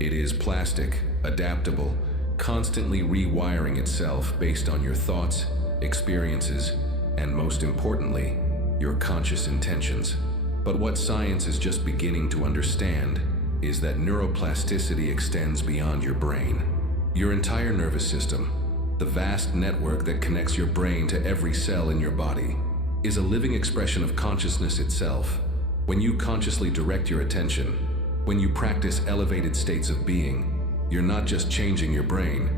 It is plastic, adaptable, constantly rewiring itself based on your thoughts, experiences, and most importantly, your conscious intentions. But what science is just beginning to understand is that neuroplasticity extends beyond your brain. Your entire nervous system, the vast network that connects your brain to every cell in your body, is a living expression of consciousness itself. When you consciously direct your attention, when you practice elevated states of being, you're not just changing your brain,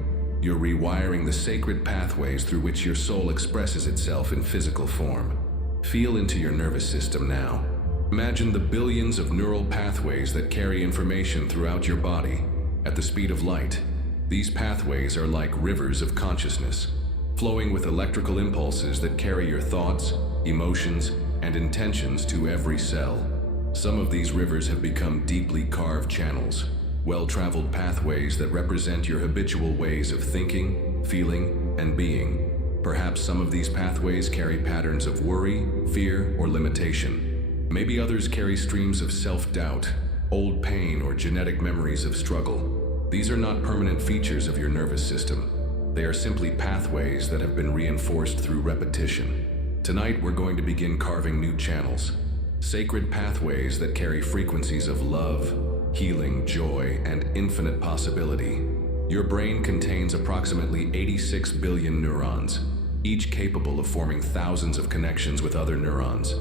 you're rewiring the sacred pathways through which your soul expresses itself in physical form. Feel into your nervous system now. Imagine the billions of neural pathways that carry information throughout your body at the speed of light. These pathways are like rivers of consciousness, flowing with electrical impulses that carry your thoughts, emotions, and intentions to every cell. Some of these rivers have become deeply carved channels, well-traveled pathways that represent your habitual ways of thinking, feeling, and being. Perhaps some of these pathways carry patterns of worry, fear, or limitation. Maybe others carry streams of self-doubt, old pain, or genetic memories of struggle. These are not permanent features of your nervous system. They are simply pathways that have been reinforced through repetition. Tonight, we're going to begin carving new channels, sacred pathways that carry frequencies of love, healing, joy, and infinite possibility. Your brain contains approximately 86 billion neurons, each capable of forming thousands of connections with other neurons.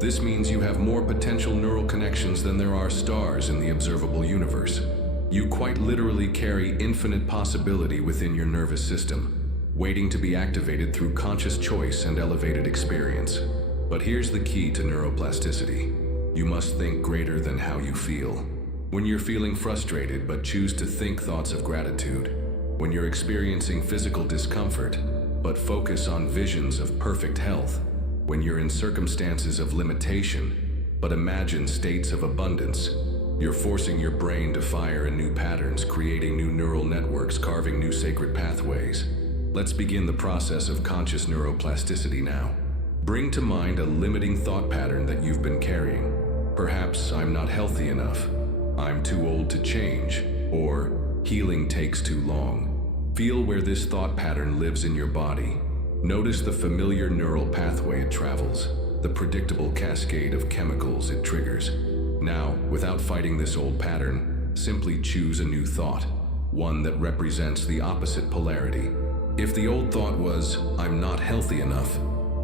This means you have more potential neural connections than there are stars in the observable universe. You quite literally carry infinite possibility within your nervous system, waiting to be activated through conscious choice and elevated experience. But here's the key to neuroplasticity. You must think greater than how you feel. When you're feeling frustrated but choose to think thoughts of gratitude, when you're experiencing physical discomfort but focus on visions of perfect health, when you're in circumstances of limitation, but imagine states of abundance, you're forcing your brain to fire in new patterns, creating new neural networks, carving new sacred pathways. Let's begin the process of conscious neuroplasticity now. Bring to mind a limiting thought pattern that you've been carrying. Perhaps I'm not healthy enough, I'm too old to change, or healing takes too long. Feel where this thought pattern lives in your body. Notice the familiar neural pathway it travels, the predictable cascade of chemicals it triggers. Now, without fighting this old pattern, simply choose a new thought, one that represents the opposite polarity. If the old thought was, "I'm not healthy enough,"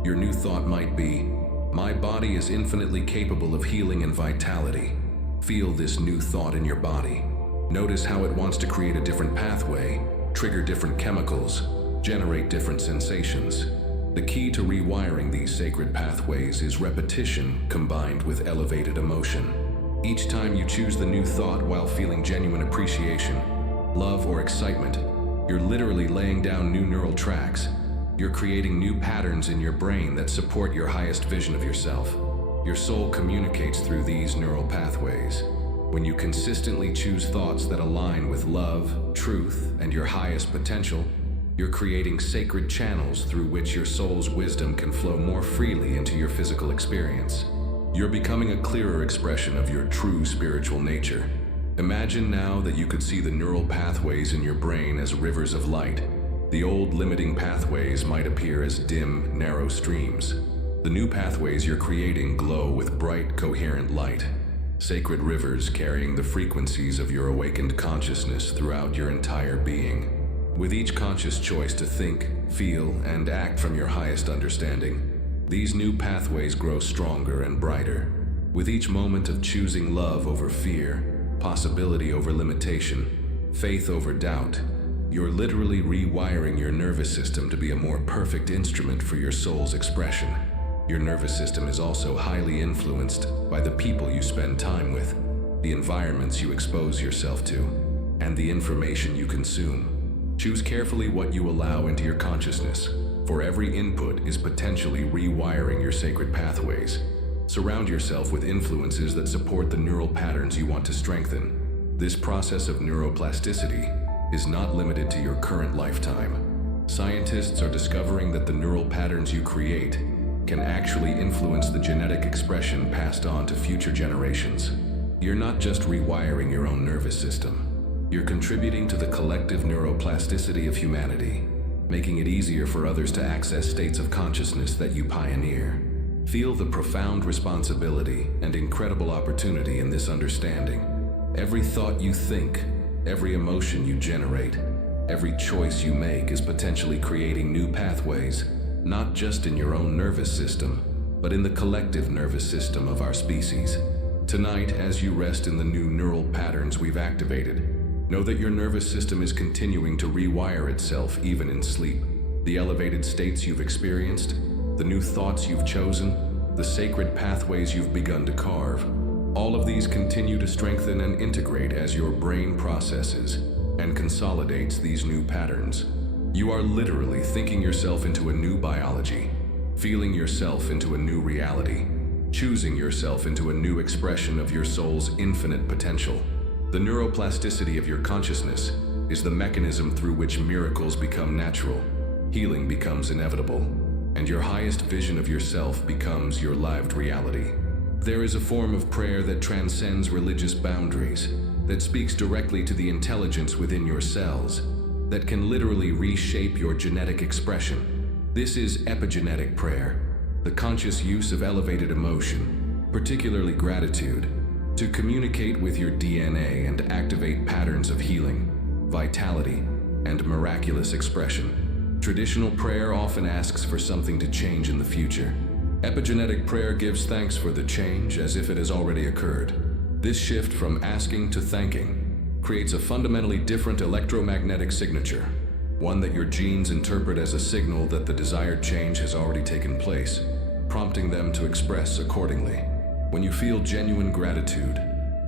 your new thought might be, "My body is infinitely capable of healing and vitality." Feel this new thought in your body. Notice how it wants to create a different pathway, trigger different chemicals, generate different sensations. The key to rewiring these sacred pathways is repetition combined with elevated emotion. Each time you choose the new thought while feeling genuine appreciation, love, or excitement, you're literally laying down new neural tracks. You're creating new patterns in your brain that support your highest vision of yourself. Your soul communicates through these neural pathways. When you consistently choose thoughts that align with love, truth, and your highest potential, you're creating sacred channels through which your soul's wisdom can flow more freely into your physical experience. You're becoming a clearer expression of your true spiritual nature. Imagine now that you could see the neural pathways in your brain as rivers of light. The old limiting pathways might appear as dim, narrow streams. The new pathways you're creating glow with bright, coherent light. Sacred rivers carrying the frequencies of your awakened consciousness throughout your entire being. With each conscious choice to think, feel, and act from your highest understanding, these new pathways grow stronger and brighter. With each moment of choosing love over fear, possibility over limitation, faith over doubt, you're literally rewiring your nervous system to be a more perfect instrument for your soul's expression. Your nervous system is also highly influenced by the people you spend time with. the environments you expose yourself to, and the information you consume. Choose carefully what you allow into your consciousness, for every input is potentially rewiring your sacred pathways. Surround yourself with influences that support the neural patterns you want to strengthen. This process of neuroplasticity is not limited to your current lifetime. Scientists are discovering that the neural patterns you create can actually influence the genetic expression passed on to future generations. You're not just rewiring your own nervous system. You're contributing to the collective neuroplasticity of humanity, making it easier for others to access states of consciousness that you pioneer. Feel the profound responsibility and incredible opportunity in this understanding. Every thought you think, every emotion you generate, every choice you make is potentially creating new pathways, not just in your own nervous system, but in the collective nervous system of our species. Tonight, as you rest in the new neural patterns we've activated, know that your nervous system is continuing to rewire itself even in sleep. The elevated states you've experienced, the new thoughts you've chosen, the sacred pathways you've begun to carve, all of these continue to strengthen and integrate as your brain processes and consolidates these new patterns. You are literally thinking yourself into a new biology, feeling yourself into a new reality, choosing yourself into a new expression of your soul's infinite potential. The neuroplasticity of your consciousness is the mechanism through which miracles become natural, healing becomes inevitable, and your highest vision of yourself becomes your lived reality. There is a form of prayer that transcends religious boundaries, that speaks directly to the intelligence within your cells, that can literally reshape your genetic expression. This is epigenetic prayer, the conscious use of elevated emotion, particularly gratitude, to communicate with your DNA and activate patterns of healing, vitality, and miraculous expression. Traditional prayer often asks for something to change in the future. Epigenetic prayer gives thanks for the change as if it has already occurred. This shift from asking to thanking creates a fundamentally different electromagnetic signature, one that your genes interpret as a signal that the desired change has already taken place, prompting them to express accordingly. When you feel genuine gratitude,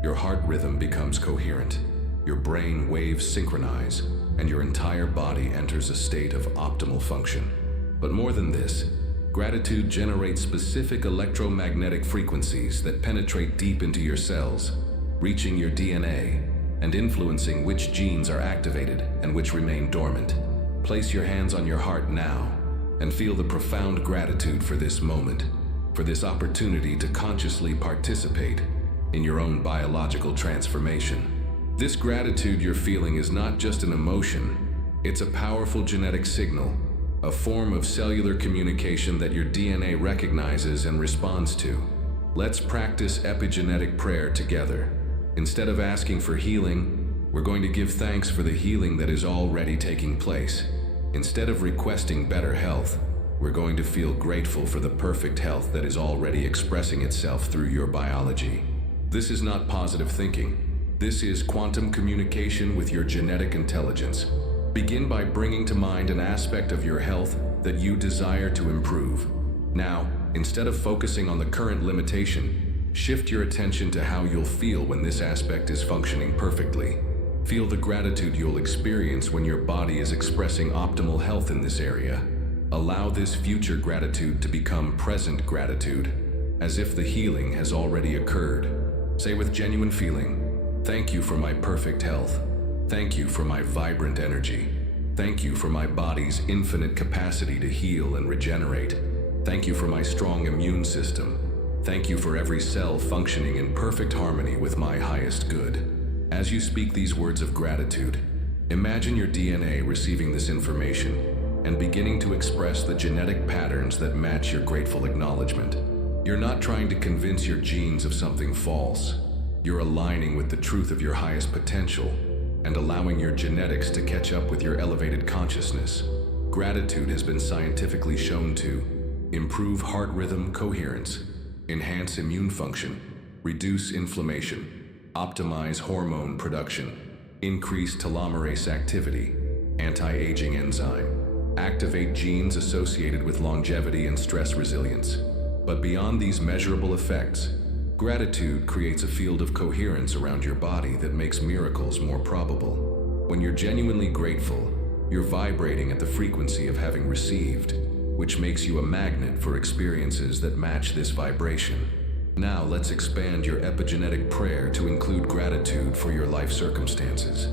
your heart rhythm becomes coherent, your brain waves synchronize, and your entire body enters a state of optimal function. But more than this, gratitude generates specific electromagnetic frequencies that penetrate deep into your cells, reaching your DNA and influencing which genes are activated and which remain dormant. Place your hands on your heart now and feel the profound gratitude for this moment, for this opportunity to consciously participate in your own biological transformation. This gratitude you're feeling is not just an emotion, it's a powerful genetic signal, a form of cellular communication that your DNA recognizes and responds to. Let's practice epigenetic prayer together. Instead of asking for healing, we're going to give thanks for the healing that is already taking place. Instead of requesting better health, we're going to feel grateful for the perfect health that is already expressing itself through your biology. This is not positive thinking. This is quantum communication with your genetic intelligence. Begin by bringing to mind an aspect of your health that you desire to improve. Now, instead of focusing on the current limitation, shift your attention to how you'll feel when this aspect is functioning perfectly. Feel the gratitude you'll experience when your body is expressing optimal health in this area. Allow this future gratitude to become present gratitude, as if the healing has already occurred. Say with genuine feeling, "Thank you for my perfect health. Thank you for my vibrant energy. Thank you for my body's infinite capacity to heal and regenerate. Thank you for my strong immune system. Thank you for every cell functioning in perfect harmony with my highest good." As you speak these words of gratitude, imagine your DNA receiving this information and beginning to express the genetic patterns that match your grateful acknowledgement. You're not trying to convince your genes of something false. You're aligning with the truth of your highest potential and allowing your genetics to catch up with your elevated consciousness. Gratitude has been scientifically shown to improve heart rhythm coherence, enhance immune function, reduce inflammation, optimize hormone production, increase telomerase activity, anti-aging enzyme, activate genes associated with longevity and stress resilience. But beyond these measurable effects, Gratitude creates a field of coherence around your body that makes miracles more probable. When you're genuinely grateful, you're vibrating at the frequency of having received, which makes you a magnet for experiences that match this vibration. Now let's expand your epigenetic prayer to include gratitude for your life circumstances.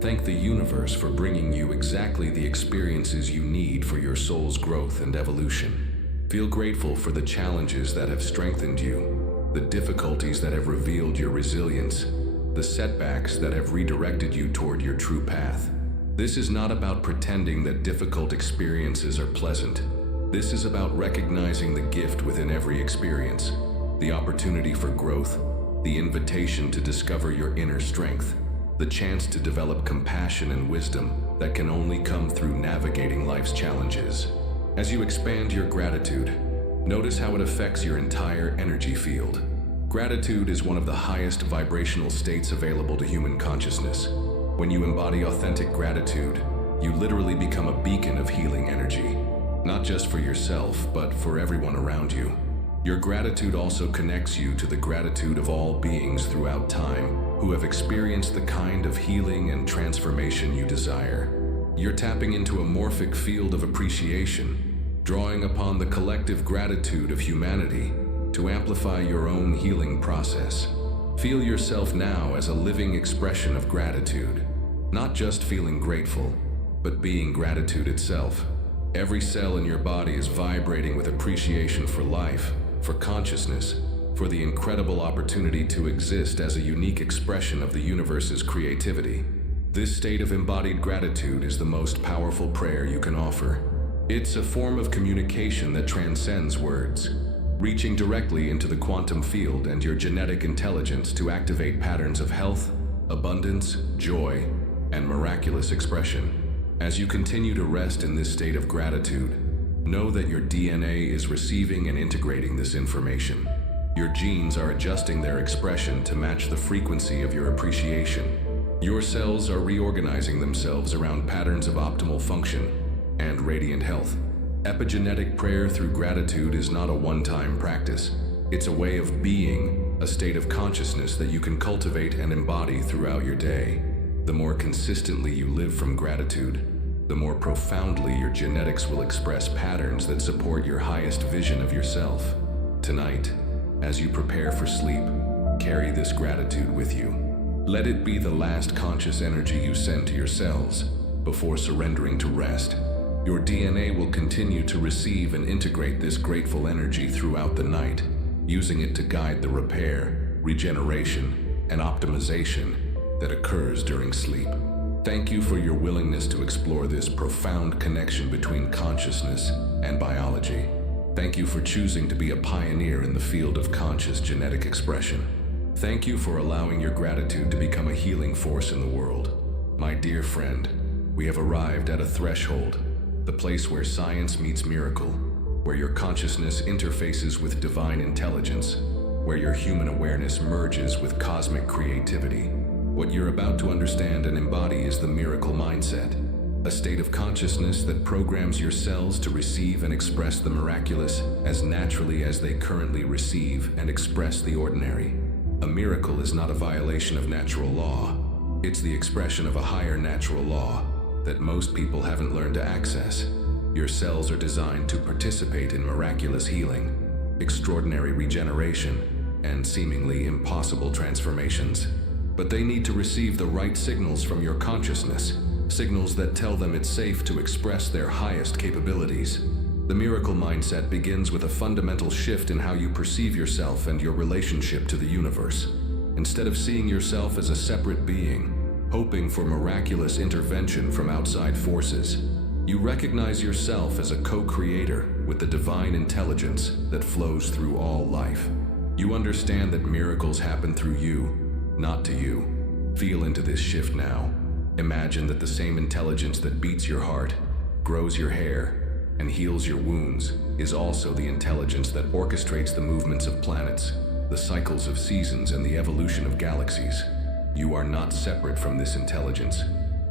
Thank the universe for bringing you exactly the experiences you need for your soul's growth and evolution. Feel grateful for the challenges that have strengthened you, the difficulties that have revealed your resilience, the setbacks that have redirected you toward your true path. This is not about pretending that difficult experiences are pleasant. This is about recognizing the gift within every experience, the opportunity for growth, the invitation to discover your inner strength, the chance to develop compassion and wisdom that can only come through navigating life's challenges. As you expand your gratitude, notice how it affects your entire energy field. Gratitude is one of the highest vibrational states available to human consciousness. When you embody authentic gratitude, you literally become a beacon of healing energy, not just for yourself, but for everyone around you. Your gratitude also connects you to the gratitude of all beings throughout time who have experienced the kind of healing and transformation you desire. You're tapping into a morphic field of appreciation, drawing upon the collective gratitude of humanity to amplify your own healing process. Feel yourself now as a living expression of gratitude, not just feeling grateful, but being gratitude itself. Every cell in your body is vibrating with appreciation for life, for consciousness, for the incredible opportunity to exist as a unique expression of the universe's creativity. This state of embodied gratitude is the most powerful prayer you can offer. It's a form of communication that transcends words, reaching directly into the quantum field and your genetic intelligence to activate patterns of health, abundance, joy, and miraculous expression. As you continue to rest in this state of gratitude, know that your DNA is receiving and integrating this information. Your genes are adjusting their expression to match the frequency of your appreciation. Your cells are reorganizing themselves around patterns of optimal function and radiant health. Epigenetic prayer through gratitude is not a one-time practice. It's a way of being, a state of consciousness that you can cultivate and embody throughout your day. The more consistently you live from gratitude, the more profoundly your genetics will express patterns that support your highest vision of yourself. Tonight, as you prepare for sleep, carry this gratitude with you. Let it be the last conscious energy you send to your cells before surrendering to rest. Your DNA will continue to receive and integrate this grateful energy throughout the night, using it to guide the repair, regeneration, and optimization that occurs during sleep. Thank you for your willingness to explore this profound connection between consciousness and biology. Thank you for choosing to be a pioneer in the field of conscious genetic expression. Thank you for allowing your gratitude to become a healing force in the world. My dear friend, we have arrived at a threshold, the place where science meets miracle, where your consciousness interfaces with divine intelligence, where your human awareness merges with cosmic creativity. What you're about to understand and embody is the miracle mindset, a state of consciousness that programs your cells to receive and express the miraculous as naturally as they currently receive and express the ordinary. A miracle is not a violation of natural law. It's the expression of a higher natural law that most people haven't learned to access. Your cells are designed to participate in miraculous healing, extraordinary regeneration, and seemingly impossible transformations. But they need to receive the right signals from your consciousness, signals that tell them it's safe to express their highest capabilities. The miracle mindset begins with a fundamental shift in how you perceive yourself and your relationship to the universe. Instead of seeing yourself as a separate being, hoping for miraculous intervention from outside forces, you recognize yourself as a co-creator with the divine intelligence that flows through all life. You understand that miracles happen through you, not to you. Feel into this shift now. Imagine that the same intelligence that beats your heart, grows your hair, and heals your wounds is also the intelligence that orchestrates the movements of planets, the cycles of seasons, and the evolution of galaxies. You are not separate from this intelligence.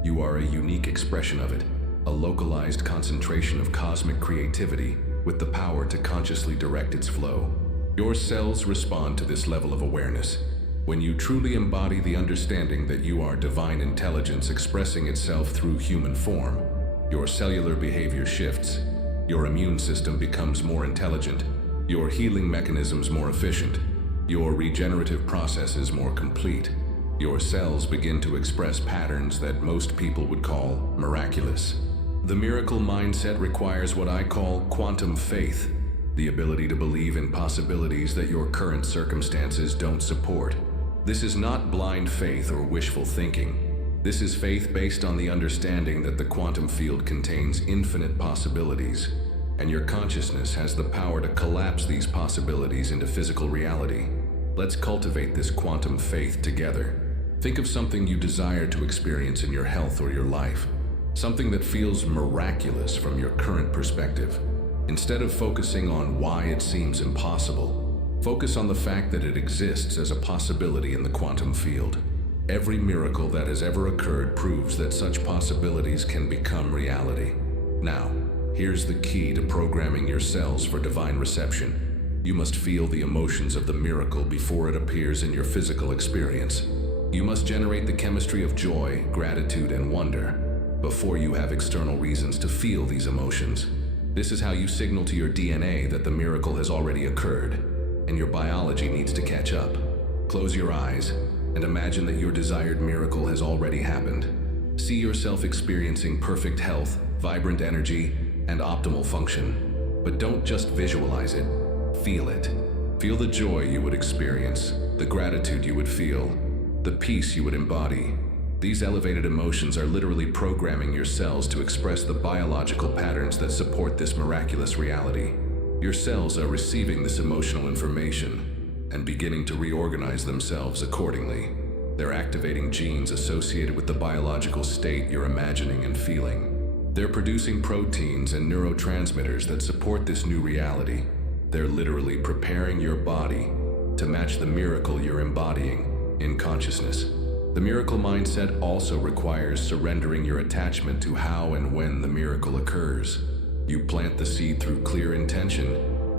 You are a unique expression of it, a localized concentration of cosmic creativity with the power to consciously direct its flow. Your cells respond to this level of awareness. When you truly embody the understanding that you are divine intelligence expressing itself through human form, your cellular behavior shifts, your immune system becomes more intelligent, your healing mechanisms more efficient, your regenerative processes more complete. Your cells begin to express patterns that most people would call miraculous. The miracle mindset requires what I call quantum faith, the ability to believe in possibilities that your current circumstances don't support. This is not blind faith or wishful thinking. This is faith based on the understanding that the quantum field contains infinite possibilities, and your consciousness has the power to collapse these possibilities into physical reality. Let's cultivate this quantum faith together. Think of something you desire to experience in your health or your life, something that feels miraculous from your current perspective. Instead of focusing on why it seems impossible, focus on the fact that it exists as a possibility in the quantum field. Every miracle that has ever occurred proves that such possibilities can become reality. Now, here's the key to programming your cells for divine reception. You must feel the emotions of the miracle before it appears in your physical experience. You must generate the chemistry of joy, gratitude, and wonder before you have external reasons to feel these emotions. This is how you signal to your DNA that the miracle has already occurred, and your biology needs to catch up. Close your eyes and imagine that your desired miracle has already happened. See yourself experiencing perfect health, vibrant energy, and optimal function. But don't just visualize it, feel it. Feel the joy you would experience, the gratitude you would feel, the peace you would embody. These elevated emotions are literally programming your cells to express the biological patterns that support this miraculous reality. Your cells are receiving this emotional information and beginning to reorganize themselves accordingly. They're activating genes associated with the biological state you're imagining and feeling. They're producing proteins and neurotransmitters that support this new reality. They're literally preparing your body to match the miracle you're embodying in consciousness. The miracle mindset also requires surrendering your attachment to how and when the miracle occurs. You plant the seed through clear intention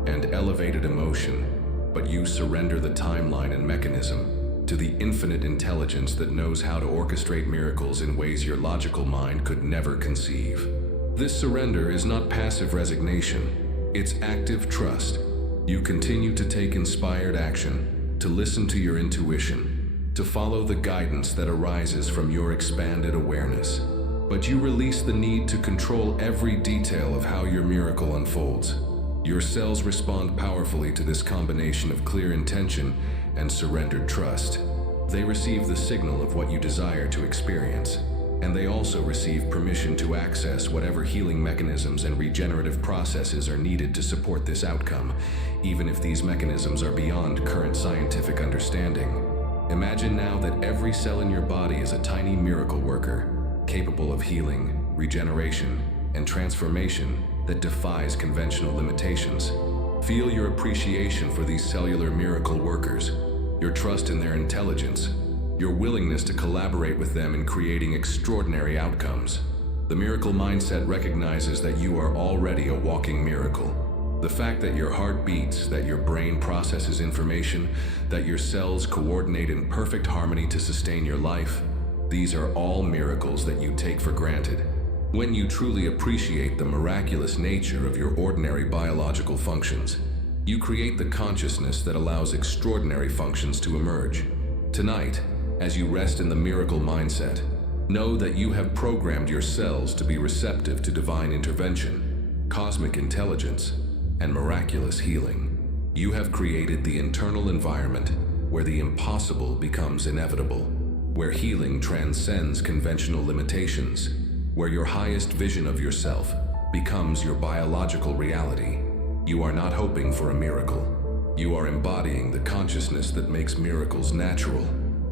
and elevated emotion, but you surrender the timeline and mechanism to the infinite intelligence that knows how to orchestrate miracles in ways your logical mind could never conceive. This surrender is not passive resignation, it's active trust. You continue to take inspired action, to listen to your intuition, to follow the guidance that arises from your expanded awareness. But you release the need to control every detail of how your miracle unfolds. Your cells respond powerfully to this combination of clear intention and surrendered trust. They receive the signal of what you desire to experience, and they also receive permission to access whatever healing mechanisms and regenerative processes are needed to support this outcome, even if these mechanisms are beyond current scientific understanding. Imagine now that every cell in your body is a tiny miracle worker, capable of healing, regeneration, and transformation that defies conventional limitations. Feel your appreciation for these cellular miracle workers, your trust in their intelligence, your willingness to collaborate with them in creating extraordinary outcomes. The miracle mindset recognizes that you are already a walking miracle. The fact that your heart beats, that your brain processes information, that your cells coordinate in perfect harmony to sustain your life, these are all miracles that you take for granted. When you truly appreciate the miraculous nature of your ordinary biological functions, you create the consciousness that allows extraordinary functions to emerge. Tonight, as you rest in the miracle mindset, know that you have programmed your cells to be receptive to divine intervention, cosmic intelligence, and miraculous healing. You have created the internal environment where the impossible becomes inevitable, where healing transcends conventional limitations, where your highest vision of yourself becomes your biological reality. You are not hoping for a miracle. You are embodying the consciousness that makes miracles natural.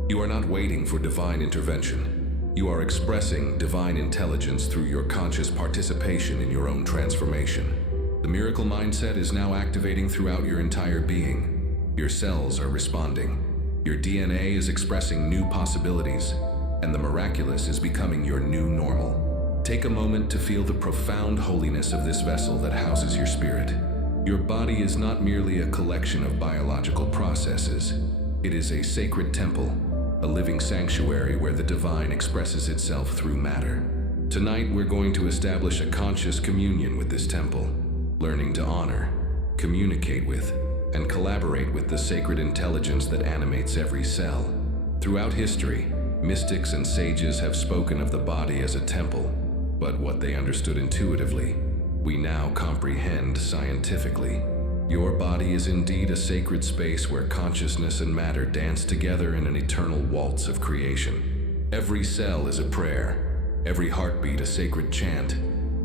You are not waiting for divine intervention. You are expressing divine intelligence through your conscious participation in your own transformation. The miracle mindset is now activating throughout your entire being. Your cells are responding. Your DNA is expressing new possibilities, and the miraculous is becoming your new normal. Take a moment to feel the profound holiness of this vessel that houses your spirit. Your body is not merely a collection of biological processes. It is a sacred temple, a living sanctuary where the divine expresses itself through matter. Tonight, we're going to establish a conscious communion with this temple, learning to honor, communicate with, and collaborate with the sacred intelligence that animates every cell. Throughout history, mystics and sages have spoken of the body as a temple, but what they understood intuitively, we now comprehend scientifically. Your body is indeed a sacred space where consciousness and matter dance together in an eternal waltz of creation. Every cell is a prayer, every heartbeat a sacred chant,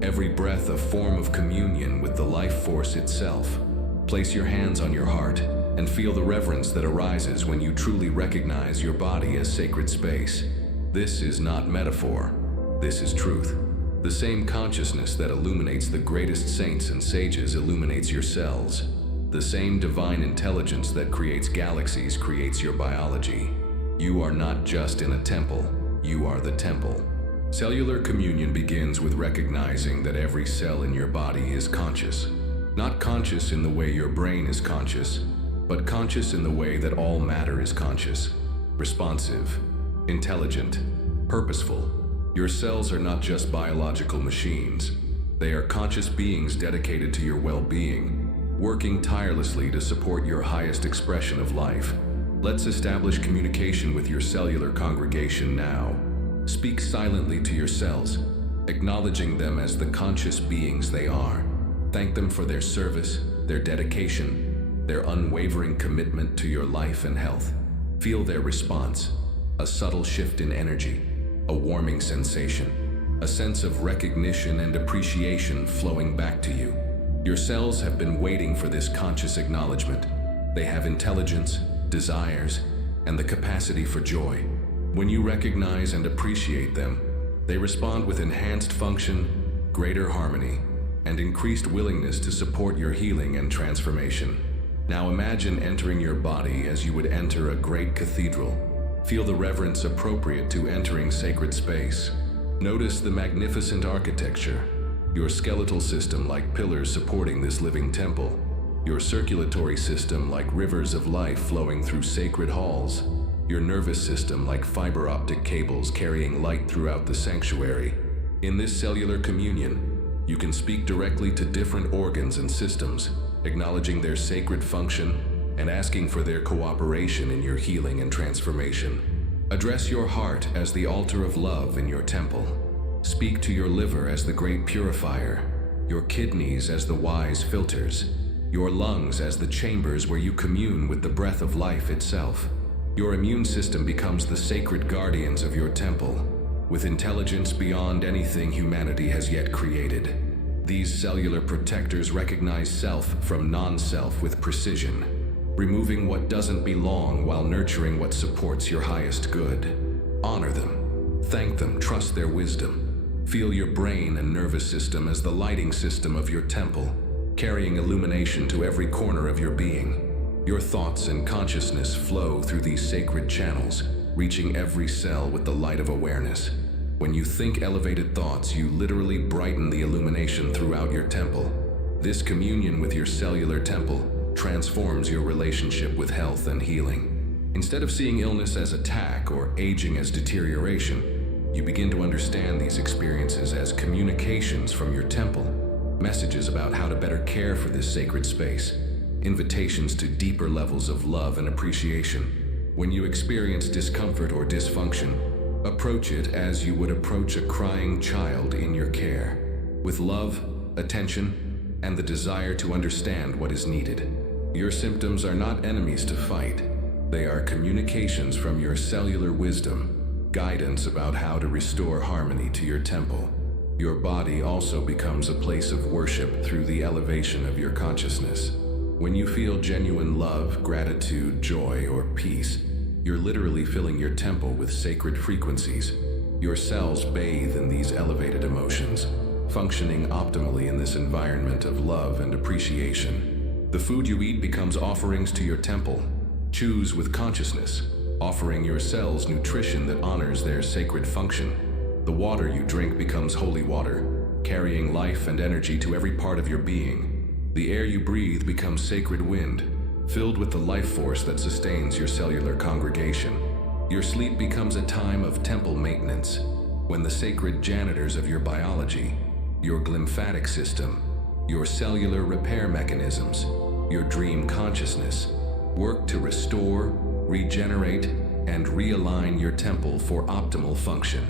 every breath a form of communion with the life force itself. Place your hands on your heart and feel the reverence that arises when you truly recognize your body as sacred space. This is not metaphor, this is truth. The same consciousness that illuminates the greatest saints and sages illuminates your cells. The same divine intelligence that creates galaxies creates your biology. You are not just in a temple, you are the temple. Cellular communion begins with recognizing that every cell in your body is conscious. Not conscious in the way your brain is conscious, but conscious in the way that all matter is conscious. Responsive, intelligent, purposeful. Your cells are not just biological machines. They are conscious beings dedicated to your well-being, working tirelessly to support your highest expression of life. Let's establish communication with your cellular congregation now. Speak silently to your cells, acknowledging them as the conscious beings they are. Thank them for their service, their dedication, their unwavering commitment to your life and health. Feel their response, a subtle shift in energy, a warming sensation, a sense of recognition and appreciation flowing back to you. Your cells have been waiting for this conscious acknowledgement. They have intelligence, desires, and the capacity for joy. When you recognize and appreciate them, they respond with enhanced function, greater harmony, and increased willingness to support your healing and transformation. Now imagine entering your body as you would enter a great cathedral. Feel the reverence appropriate to entering sacred space. Notice the magnificent architecture, your skeletal system like pillars supporting this living temple, your circulatory system like rivers of life flowing through sacred halls, your nervous system like fiber optic cables carrying light throughout the sanctuary. In this cellular communion, you can speak directly to different organs and systems, acknowledging their sacred function and asking for their cooperation in your healing and transformation. Address your heart as the altar of love in your temple. Speak to your liver as the great purifier, your kidneys as the wise filters, your lungs as the chambers where you commune with the breath of life itself. Your immune system becomes the sacred guardians of your temple, with intelligence beyond anything humanity has yet created. These cellular protectors recognize self from non-self with precision, removing what doesn't belong while nurturing what supports your highest good. Honor them, thank them, trust their wisdom. Feel your brain and nervous system as the lighting system of your temple, carrying illumination to every corner of your being. Your thoughts and consciousness flow through these sacred channels, reaching every cell with the light of awareness. When you think elevated thoughts, you literally brighten the illumination throughout your temple. This communion with your cellular temple transforms your relationship with health and healing. Instead of seeing illness as attack or aging as deterioration, you begin to understand these experiences as communications from your temple, messages about how to better care for this sacred space, invitations to deeper levels of love and appreciation. When you experience discomfort or dysfunction, approach it as you would approach a crying child in your care, with love, attention, and the desire to understand what is needed. Your symptoms are not enemies to fight. They are communications from your cellular wisdom, guidance about how to restore harmony to your temple. Your body also becomes a place of worship through the elevation of your consciousness. When you feel genuine love, gratitude, joy, or peace, you're literally filling your temple with sacred frequencies. Your cells bathe in these elevated emotions, functioning optimally in this environment of love and appreciation. The food you eat becomes offerings to your temple. Choose with consciousness, offering your cells nutrition that honors their sacred function. The water you drink becomes holy water, carrying life and energy to every part of your being. The air you breathe becomes sacred wind, filled with the life force that sustains your cellular congregation. Your sleep becomes a time of temple maintenance, when the sacred janitors of your biology, your glymphatic system, your cellular repair mechanisms, your dream consciousness, work to restore, regenerate, and realign your temple for optimal function.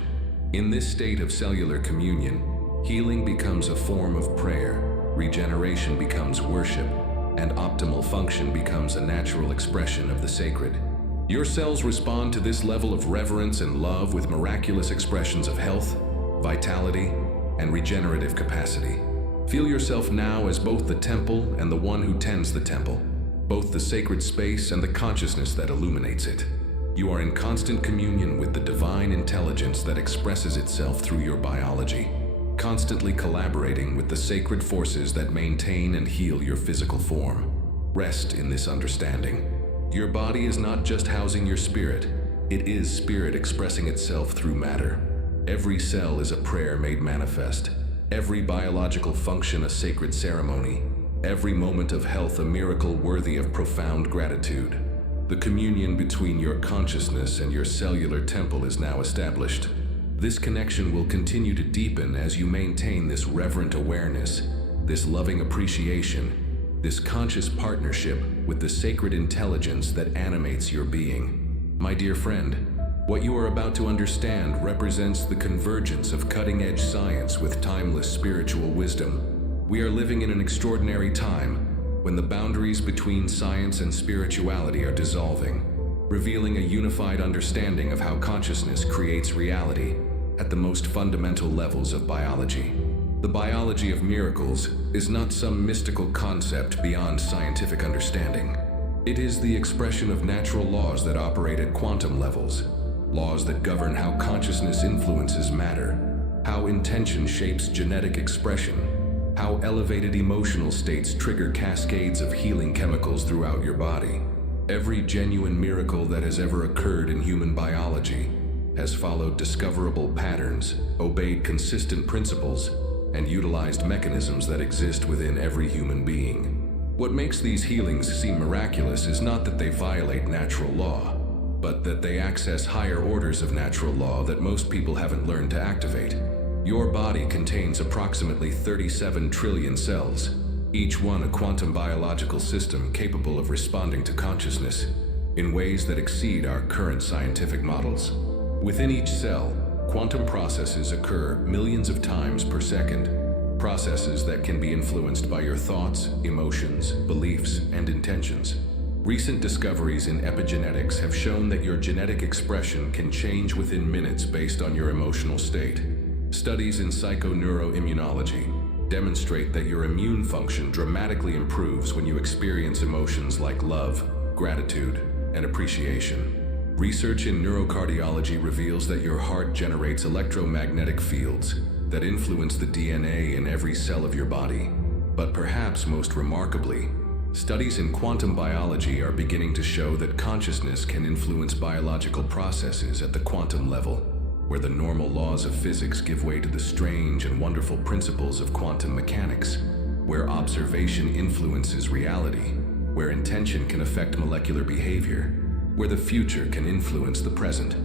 In this state of cellular communion, healing becomes a form of prayer, regeneration becomes worship, and optimal function becomes a natural expression of the sacred. Your cells respond to this level of reverence and love with miraculous expressions of health, vitality, and regenerative capacity. Feel yourself now as both the temple and the one who tends the temple, both the sacred space and the consciousness that illuminates it. You are in constant communion with the divine intelligence that expresses itself through your biology, constantly collaborating with the sacred forces that maintain and heal your physical form. Rest in this understanding. Your body is not just housing your spirit, it is spirit expressing itself through matter. Every cell is a prayer made manifest, every biological function a sacred ceremony, every moment of health a miracle worthy of profound gratitude. The communion between your consciousness and your cellular temple is now established. This connection will continue to deepen as you maintain this reverent awareness, this loving appreciation, this conscious partnership with the sacred intelligence that animates your being. My dear friend, what you are about to understand represents the convergence of cutting-edge science with timeless spiritual wisdom. We are living in an extraordinary time when the boundaries between science and spirituality are dissolving, revealing a unified understanding of how consciousness creates reality at the most fundamental levels of biology. The biology of miracles is not some mystical concept beyond scientific understanding. It is the expression of natural laws that operate at quantum levels, laws that govern how consciousness influences matter, how intention shapes genetic expression, how elevated emotional states trigger cascades of healing chemicals throughout your body. Every genuine miracle that has ever occurred in human biology has followed discoverable patterns, obeyed consistent principles, and utilized mechanisms that exist within every human being. What makes these healings seem miraculous is not that they violate natural law, but that they access higher orders of natural law that most people haven't learned to activate. Your body contains approximately 37 trillion cells, each one a quantum biological system capable of responding to consciousness in ways that exceed our current scientific models. Within each cell, quantum processes occur millions of times per second, processes that can be influenced by your thoughts, emotions, beliefs, and intentions. Recent discoveries in epigenetics have shown that your genetic expression can change within minutes based on your emotional state. Studies in psychoneuroimmunology demonstrate that your immune function dramatically improves when you experience emotions like love, gratitude, and appreciation. Research in neurocardiology reveals that your heart generates electromagnetic fields that influence the DNA in every cell of your body. But perhaps most remarkably, studies in quantum biology are beginning to show that consciousness can influence biological processes at the quantum level, where the normal laws of physics give way to the strange and wonderful principles of quantum mechanics, where observation influences reality, where intention can affect molecular behavior, where the future can influence the present.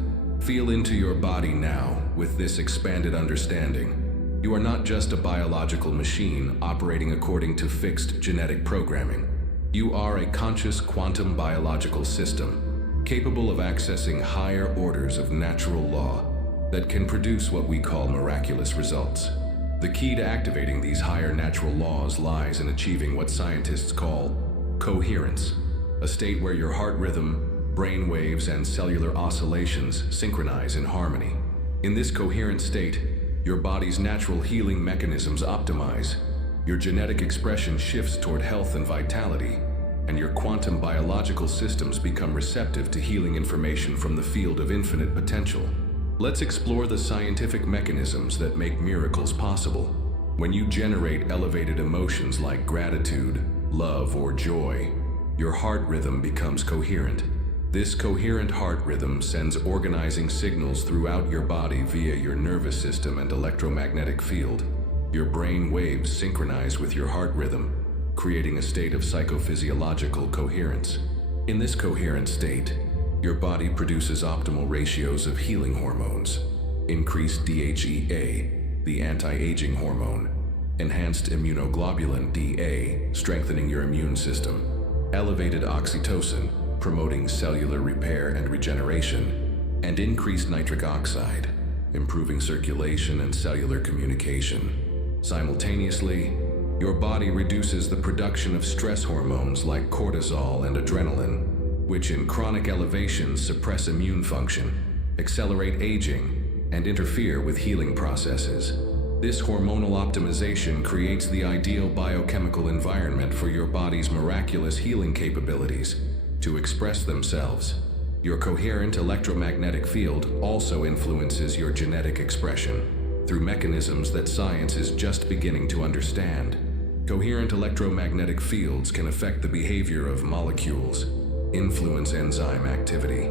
Feel into your body now with this expanded understanding. You are not just a biological machine operating according to fixed genetic programming. You are a conscious quantum biological system, capable of accessing higher orders of natural law that can produce what we call miraculous results. The key to activating these higher natural laws lies in achieving what scientists call coherence, a state where your heart rhythm, brain waves, and cellular oscillations synchronize in harmony. In this coherent state, your body's natural healing mechanisms optimize, your genetic expression shifts toward health and vitality, and your quantum biological systems become receptive to healing information from the field of infinite potential. Let's explore the scientific mechanisms that make miracles possible. When you generate elevated emotions like gratitude, love, or joy, your heart rhythm becomes coherent. This coherent heart rhythm sends organizing signals throughout your body via your nervous system and electromagnetic field. Your brain waves synchronize with your heart rhythm, creating a state of psychophysiological coherence. In this coherent state, your body produces optimal ratios of healing hormones, increased DHEA, the anti-aging hormone, enhanced immunoglobulin DA, strengthening your immune system, elevated oxytocin, promoting cellular repair and regeneration, and increased nitric oxide, improving circulation and cellular communication. Simultaneously, your body reduces the production of stress hormones like cortisol and adrenaline, which in chronic elevations suppress immune function, accelerate aging, and interfere with healing processes. This hormonal optimization creates the ideal biochemical environment for your body's miraculous healing capabilities to express themselves. Your coherent electromagnetic field also influences your genetic expression through mechanisms that science is just beginning to understand. Coherent electromagnetic fields can affect the behavior of molecules, influence enzyme activity,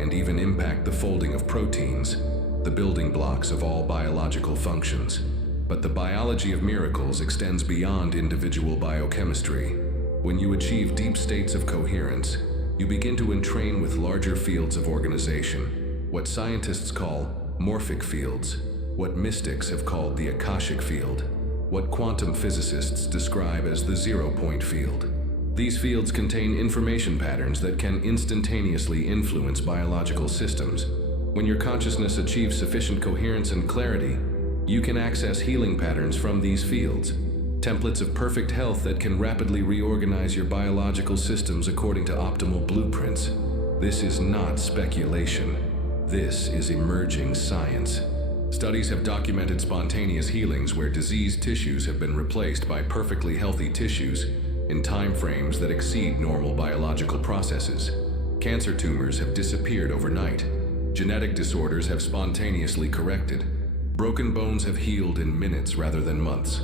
and even impact the folding of proteins, the building blocks of all biological functions. But the biology of miracles extends beyond individual biochemistry. When you achieve deep states of coherence, you begin to entrain with larger fields of organization, what scientists call morphic fields, what mystics have called the Akashic field, what quantum physicists describe as the zero-point field. These fields contain information patterns that can instantaneously influence biological systems. When your consciousness achieves sufficient coherence and clarity, you can access healing patterns from these fields, templates of perfect health that can rapidly reorganize your biological systems according to optimal blueprints. This is not speculation. This is emerging science. Studies have documented spontaneous healings where diseased tissues have been replaced by perfectly healthy tissues in time frames that exceed normal biological processes. Cancer tumors have disappeared overnight. Genetic disorders have spontaneously corrected. Broken bones have healed in minutes rather than months.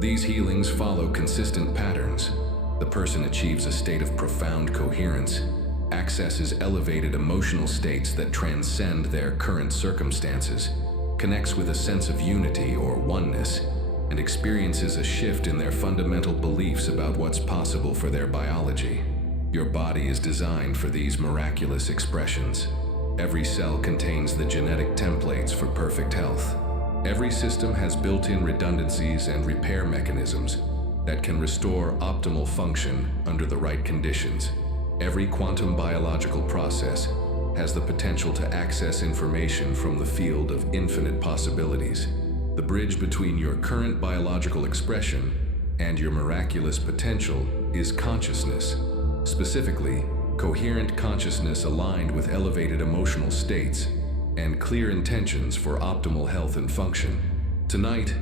These healings follow consistent patterns. The person achieves a state of profound coherence, accesses elevated emotional states that transcend their current circumstances, connects with a sense of unity or oneness, and experiences a shift in their fundamental beliefs about what's possible for their biology. Your body is designed for these miraculous expressions. Every cell contains the genetic templates for perfect health. Every system has built-in redundancies and repair mechanisms that can restore optimal function under the right conditions. Every quantum biological process has the potential to access information from the field of infinite possibilities. The bridge between your current biological expression and your miraculous potential is consciousness. Specifically, coherent consciousness aligned with elevated emotional states and clear intentions for optimal health and function. Tonight,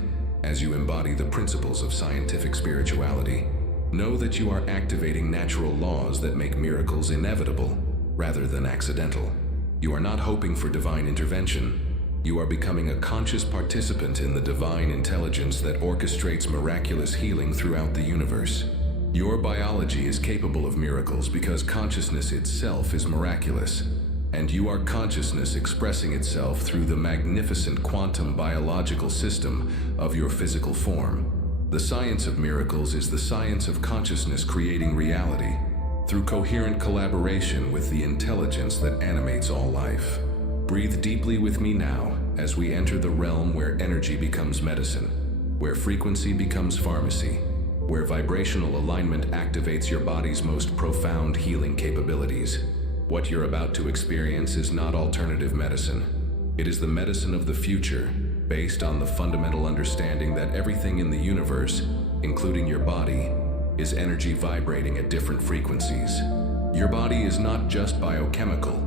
as you embody the principles of scientific spirituality, know that you are activating natural laws that make miracles inevitable rather than accidental. You are not hoping for divine intervention. You are becoming a conscious participant in the divine intelligence that orchestrates miraculous healing throughout the universe. Your biology is capable of miracles because consciousness itself is miraculous, and you are consciousness expressing itself through the magnificent quantum biological system of your physical form. The science of miracles is the science of consciousness creating reality through coherent collaboration with the intelligence that animates all life. Breathe deeply with me now as we enter the realm where energy becomes medicine, where frequency becomes pharmacy, where vibrational alignment activates your body's most profound healing capabilities. What you're about to experience is not alternative medicine. It is the medicine of the future, based on the fundamental understanding that everything in the universe, including your body, is energy vibrating at different frequencies. Your body is not just biochemical.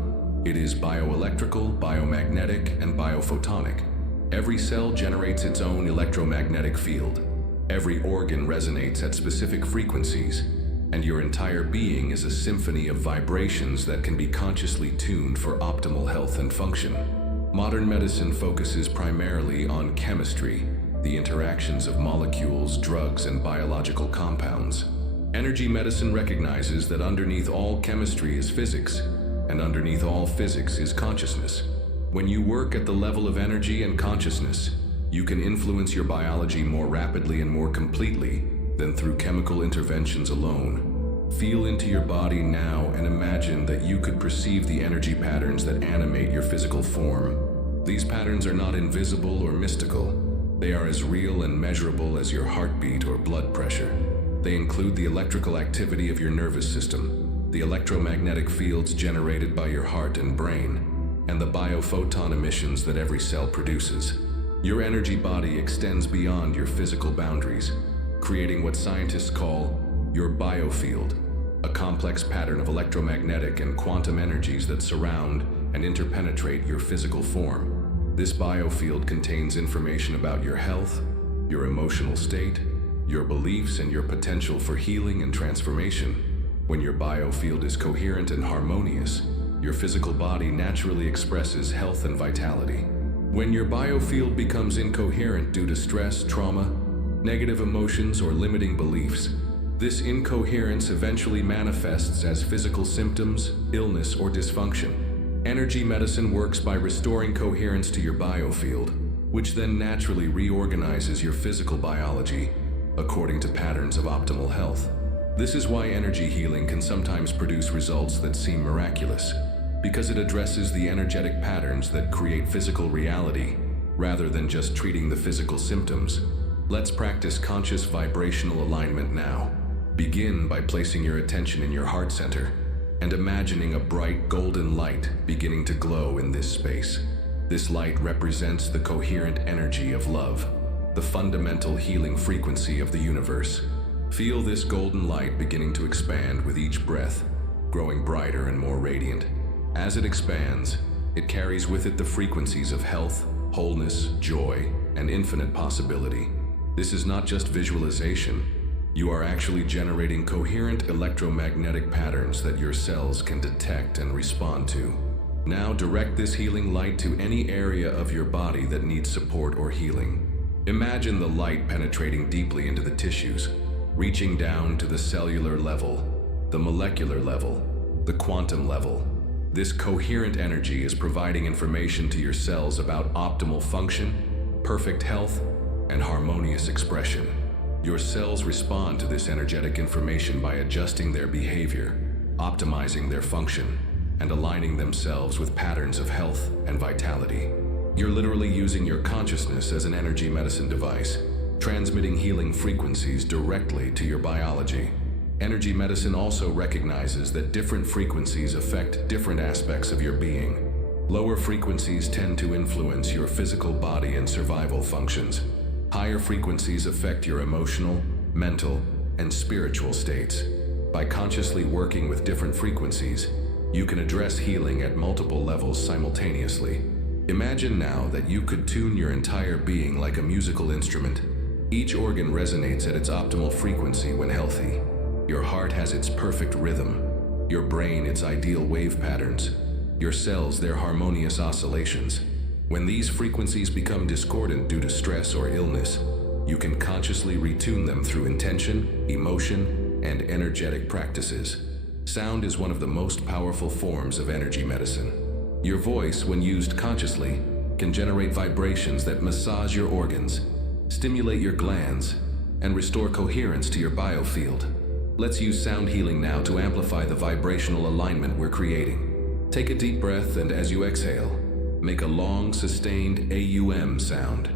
It is bioelectrical, biomagnetic, and biophotonic. Every cell generates its own electromagnetic field. Every organ resonates at specific frequencies, and your entire being is a symphony of vibrations that can be consciously tuned for optimal health and function. Modern medicine focuses primarily on chemistry, the interactions of molecules, drugs, and biological compounds. Energy medicine recognizes that underneath all chemistry is physics, and underneath all physics is consciousness. When you work at the level of energy and consciousness, you can influence your biology more rapidly and more completely than through chemical interventions alone. Feel into your body now and imagine that you could perceive the energy patterns that animate your physical form. These patterns are not invisible or mystical. They are as real and measurable as your heartbeat or blood pressure. They include the electrical activity of your nervous system, the electromagnetic fields generated by your heart and brain, and the biophoton emissions that every cell produces. Your energy body extends beyond your physical boundaries, creating what scientists call your biofield, a complex pattern of electromagnetic and quantum energies that surround and interpenetrate your physical form. This biofield contains information about your health, your emotional state, your beliefs, and your potential for healing and transformation. When your biofield is coherent and harmonious, your physical body naturally expresses health and vitality. When your biofield becomes incoherent due to stress, trauma, negative emotions, or limiting beliefs, this incoherence eventually manifests as physical symptoms, illness, or dysfunction. Energy medicine works by restoring coherence to your biofield, which then naturally reorganizes your physical biology according to patterns of optimal health. This is why energy healing can sometimes produce results that seem miraculous, because it addresses the energetic patterns that create physical reality, rather than just treating the physical symptoms. Let's practice conscious vibrational alignment now. Begin by placing your attention in your heart center and imagining a bright golden light beginning to glow in this space. This light represents the coherent energy of love, the fundamental healing frequency of the universe. Feel this golden light beginning to expand with each breath, growing brighter and more radiant. As it expands, it carries with it the frequencies of health, wholeness, joy, and infinite possibility. This is not just visualization. You are actually generating coherent electromagnetic patterns that your cells can detect and respond to. Now direct this healing light to any area of your body that needs support or healing. Imagine the light penetrating deeply into the tissues, reaching down to the cellular level, the molecular level, the quantum level. This coherent energy is providing information to your cells about optimal function, perfect health, and harmonious expression. Your cells respond to this energetic information by adjusting their behavior, optimizing their function, and aligning themselves with patterns of health and vitality. You're literally using your consciousness as an energy medicine device, transmitting healing frequencies directly to your biology. Energy medicine also recognizes that different frequencies affect different aspects of your being. Lower frequencies tend to influence your physical body and survival functions. Higher frequencies affect your emotional, mental, and spiritual states. By consciously working with different frequencies, you can address healing at multiple levels simultaneously. Imagine now that you could tune your entire being like a musical instrument. Each organ resonates at its optimal frequency when healthy. Your heart has its perfect rhythm, your brain its ideal wave patterns, your cells their harmonious oscillations. When these frequencies become discordant due to stress or illness, you can consciously retune them through intention, emotion, and energetic practices. Sound is one of the most powerful forms of energy medicine. Your voice, when used consciously, can generate vibrations that massage your organs, stimulate your glands, and restore coherence to your biofield. Let's use sound healing now to amplify the vibrational alignment we're creating. Take a deep breath, and as you exhale, make a long, sustained AUM sound.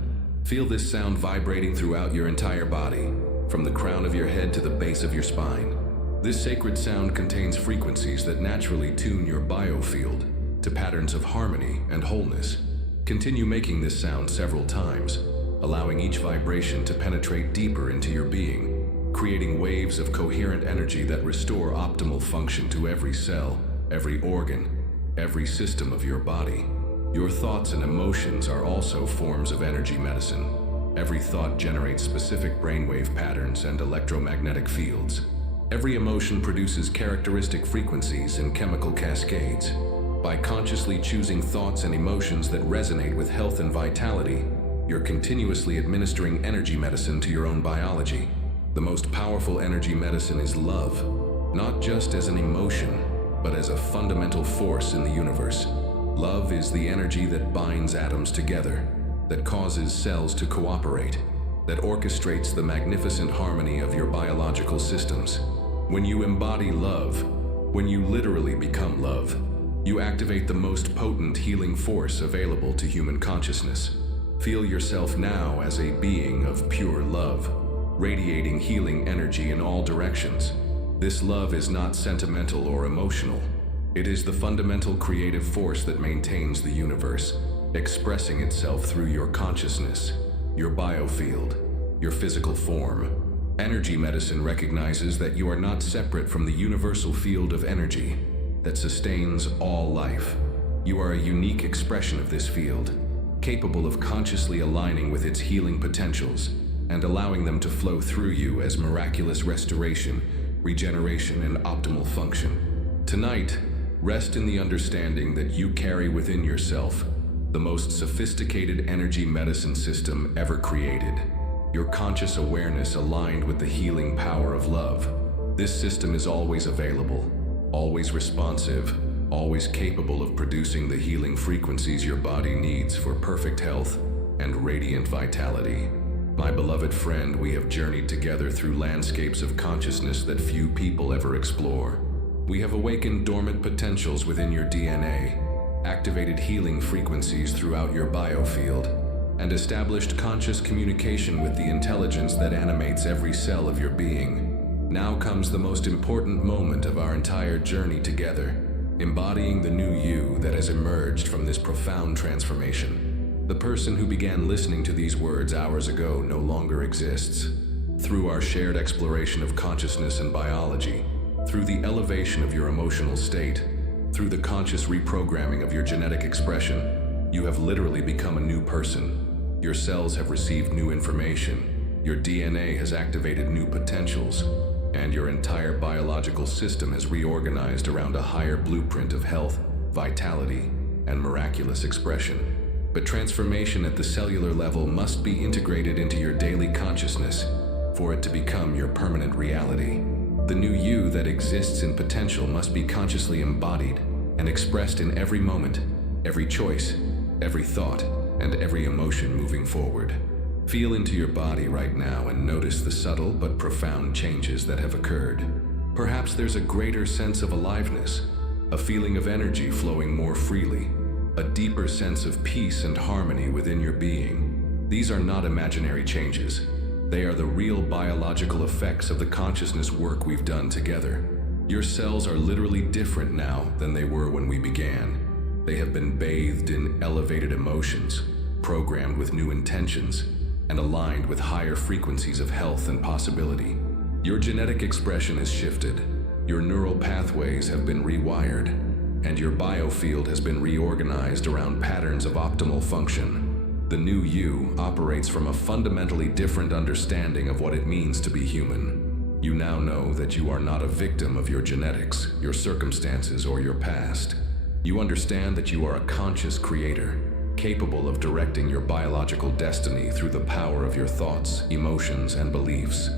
Feel this sound vibrating throughout your entire body, from the crown of your head to the base of your spine. This sacred sound contains frequencies that naturally tune your biofield to patterns of harmony and wholeness. Continue making this sound several times, allowing each vibration to penetrate deeper into your being, creating waves of coherent energy that restore optimal function to every cell, every organ, every system of your body. Your thoughts and emotions are also forms of energy medicine. Every thought generates specific brainwave patterns and electromagnetic fields. Every emotion produces characteristic frequencies and chemical cascades. By consciously choosing thoughts and emotions that resonate with health and vitality, you're continuously administering energy medicine to your own biology. The most powerful energy medicine is love, not just as an emotion, but as a fundamental force in the universe. Love is the energy that binds atoms together, that causes cells to cooperate, that orchestrates the magnificent harmony of your biological systems. When you embody love, when you literally become love, you activate the most potent healing force available to human consciousness. Feel yourself now as a being of pure love, radiating healing energy in all directions. This love is not sentimental or emotional. It is the fundamental creative force that maintains the universe, expressing itself through your consciousness, your biofield, your physical form. Energy medicine recognizes that you are not separate from the universal field of energy that sustains all life. You are a unique expression of this field, capable of consciously aligning with its healing potentials and allowing them to flow through you as miraculous restoration, regeneration, and optimal function. Tonight, rest in the understanding that you carry within yourself the most sophisticated energy medicine system ever created. Your conscious awareness aligned with the healing power of love. This system is always available, always responsive, always capable of producing the healing frequencies your body needs for perfect health and radiant vitality. My beloved friend, we have journeyed together through landscapes of consciousness that few people ever explore. We have awakened dormant potentials within your DNA, activated healing frequencies throughout your biofield, and established conscious communication with the intelligence that animates every cell of your being. Now comes the most important moment of our entire journey together, embodying the new you that has emerged from this profound transformation. The person who began listening to these words hours ago no longer exists. Through our shared exploration of consciousness and biology, through the elevation of your emotional state, through the conscious reprogramming of your genetic expression, you have literally become a new person. Your cells have received new information, your DNA has activated new potentials, and your entire biological system has reorganized around a higher blueprint of health, vitality, and miraculous expression. But transformation at the cellular level must be integrated into your daily consciousness for it to become your permanent reality. The new you that exists in potential must be consciously embodied and expressed in every moment, every choice, every thought, and every emotion moving forward. Feel into your body right now and notice the subtle but profound changes that have occurred. Perhaps there's a greater sense of aliveness, a feeling of energy flowing more freely, a deeper sense of peace and harmony within your being. These are not imaginary changes. They are the real biological effects of the consciousness work we've done together. Your cells are literally different now than they were when we began. They have been bathed in elevated emotions, programmed with new intentions, and aligned with higher frequencies of health and possibility. Your genetic expression has shifted, your neural pathways have been rewired, and your biofield has been reorganized around patterns of optimal function. The new you operates from a fundamentally different understanding of what it means to be human. You now know that you are not a victim of your genetics, your circumstances, or your past. You understand that you are a conscious creator, capable of directing your biological destiny through the power of your thoughts, emotions, and beliefs.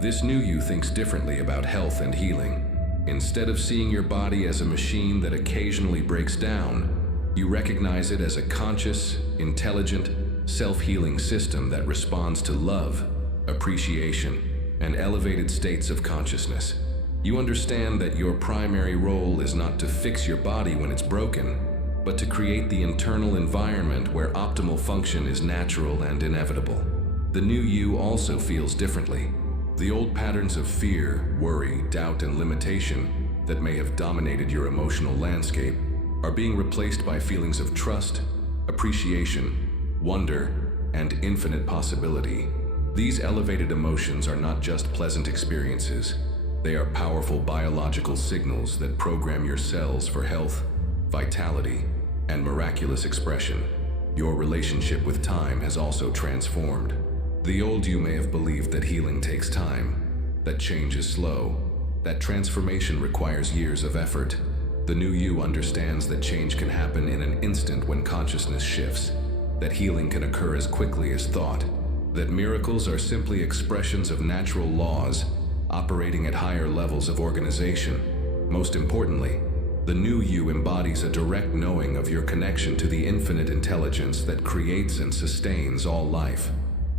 This new you thinks differently about health and healing. Instead of seeing your body as a machine that occasionally breaks down, you recognize it as a conscious, intelligent, self-healing system that responds to love, appreciation, and elevated states of consciousness. You understand that your primary role is not to fix your body when it's broken, but to create the internal environment where optimal function is natural and inevitable. The new you also feels differently. The old patterns of fear, worry, doubt, and limitation that may have dominated your emotional landscape are being replaced by feelings of trust, appreciation, wonder, and infinite possibility. These elevated emotions are not just pleasant experiences. They are powerful biological signals that program your cells for health, vitality, and miraculous expression. Your relationship with time has also transformed. The old you may have believed that healing takes time, that change is slow, that transformation requires years of effort. The new you understands that change can happen in an instant when consciousness shifts, that healing can occur as quickly as thought, that miracles are simply expressions of natural laws operating at higher levels of organization. Most importantly, the new you embodies a direct knowing of your connection to the infinite intelligence that creates and sustains all life.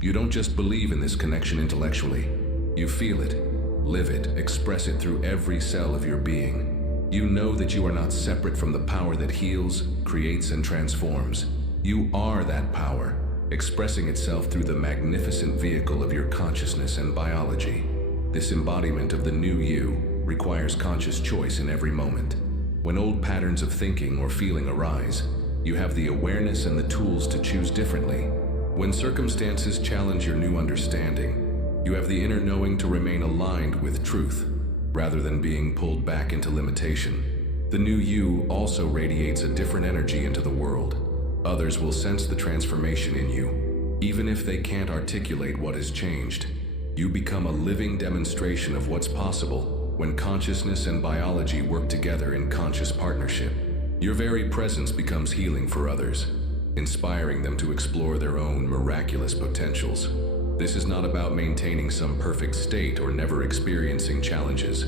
You don't just believe in this connection intellectually. You feel it, live it, express it through every cell of your being. You know that you are not separate from the power that heals, creates, and transforms. You are that power, expressing itself through the magnificent vehicle of your consciousness and biology. This embodiment of the new you requires conscious choice in every moment. When old patterns of thinking or feeling arise, you have the awareness and the tools to choose differently. When circumstances challenge your new understanding, you have the inner knowing to remain aligned with truth, rather than being pulled back into limitation. The new you also radiates a different energy into the world. Others will sense the transformation in you, even if they can't articulate what has changed. You become a living demonstration of what's possible when consciousness and biology work together in conscious partnership. Your very presence becomes healing for others, inspiring them to explore their own miraculous potentials. This is not about maintaining some perfect state or never experiencing challenges.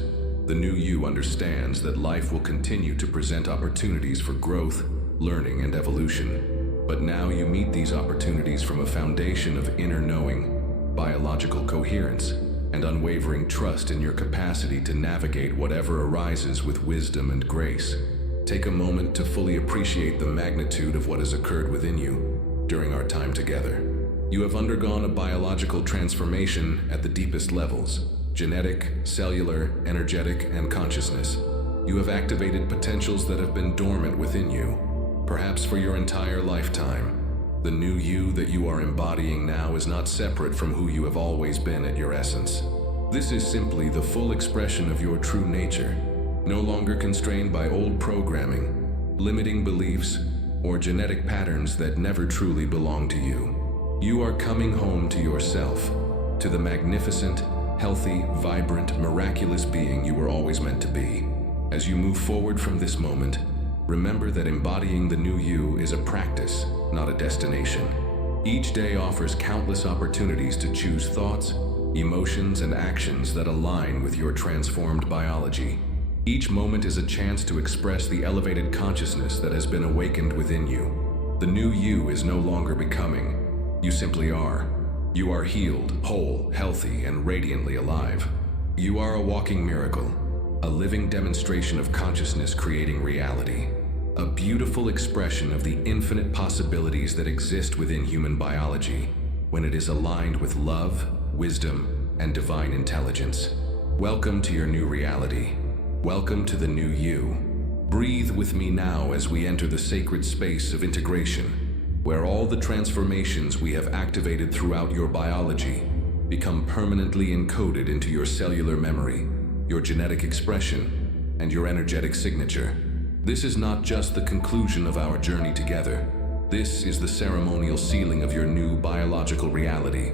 The new you understands that life will continue to present opportunities for growth, learning, and evolution. But now you meet these opportunities from a foundation of inner knowing, biological coherence, and unwavering trust in your capacity to navigate whatever arises with wisdom and grace. Take a moment to fully appreciate the magnitude of what has occurred within you during our time together. You have undergone a biological transformation at the deepest levels: genetic, cellular, energetic, and consciousness. You have activated potentials that have been dormant within you, perhaps for your entire lifetime. The new you that you are embodying now is not separate from who you have always been at your essence. This is simply the full expression of your true nature, no longer constrained by old programming, limiting beliefs, or genetic patterns that never truly belong to you. You are coming home to yourself, to the magnificent, healthy, vibrant, miraculous being you were always meant to be. As you move forward from this moment, remember that embodying the new you is a practice, not a destination. Each day offers countless opportunities to choose thoughts, emotions, and actions that align with your transformed biology. Each moment is a chance to express the elevated consciousness that has been awakened within you. The new you is no longer becoming. You simply are. You are healed, whole, healthy, and radiantly alive. You are a walking miracle, a living demonstration of consciousness creating reality. A beautiful expression of the infinite possibilities that exist within human biology when it is aligned with love, wisdom, and divine intelligence. Welcome to your new reality. Welcome to the new you. Breathe with me now as we enter the sacred space of integration, where all the transformations we have activated throughout your biology become permanently encoded into your cellular memory, your genetic expression, and your energetic signature. This is not just the conclusion of our journey together. This is the ceremonial sealing of your new biological reality.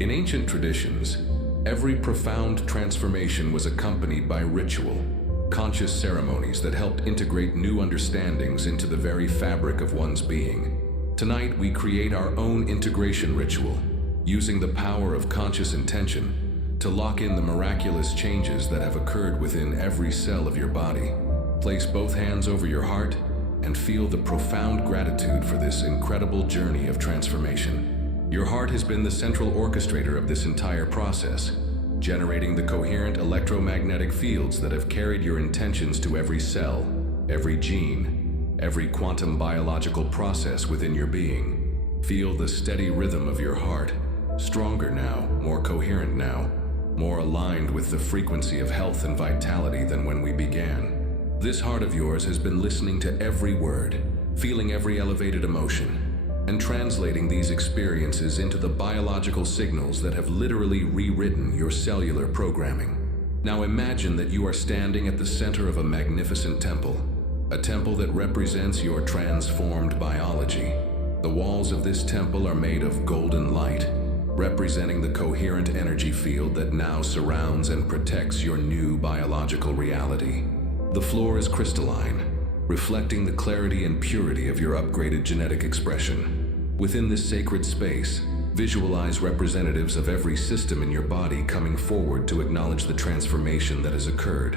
In ancient traditions, every profound transformation was accompanied by ritual, conscious ceremonies that helped integrate new understandings into the very fabric of one's being. Tonight, we create our own integration ritual, using the power of conscious intention to lock in the miraculous changes that have occurred within every cell of your body. Place both hands over your heart and feel the profound gratitude for this incredible journey of transformation. Your heart has been the central orchestrator of this entire process, generating the coherent electromagnetic fields that have carried your intentions to every cell, every gene, every quantum biological process within your being. Feel the steady rhythm of your heart, stronger now, more coherent now, more aligned with the frequency of health and vitality than when we began. This heart of yours has been listening to every word, feeling every elevated emotion, and translating these experiences into the biological signals that have literally rewritten your cellular programming. Now imagine that you are standing at the center of a magnificent temple, a temple that represents your transformed biology. The walls of this temple are made of golden light, representing the coherent energy field that now surrounds and protects your new biological reality. The floor is crystalline, reflecting the clarity and purity of your upgraded genetic expression. Within this sacred space, visualize representatives of every system in your body coming forward to acknowledge the transformation that has occurred.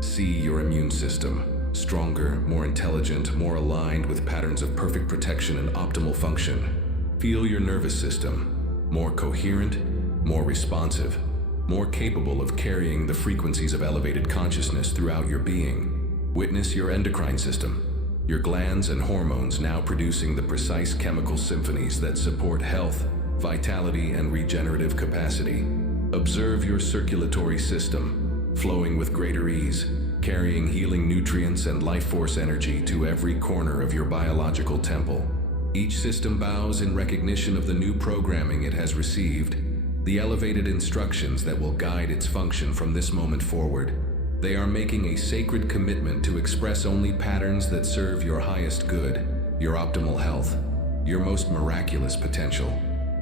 See your immune system, stronger, more intelligent, more aligned with patterns of perfect protection and optimal function. Feel your nervous system, more coherent, more responsive, more capable of carrying the frequencies of elevated consciousness throughout your being. Witness your endocrine system, your glands and hormones now producing the precise chemical symphonies that support health, vitality, and regenerative capacity. Observe your circulatory system, flowing with greater ease, carrying healing nutrients and life force energy to every corner of your biological temple. Each system bows in recognition of the new programming it has received, the elevated instructions that will guide its function from this moment forward. They are making a sacred commitment to express only patterns that serve your highest good, your optimal health, your most miraculous potential.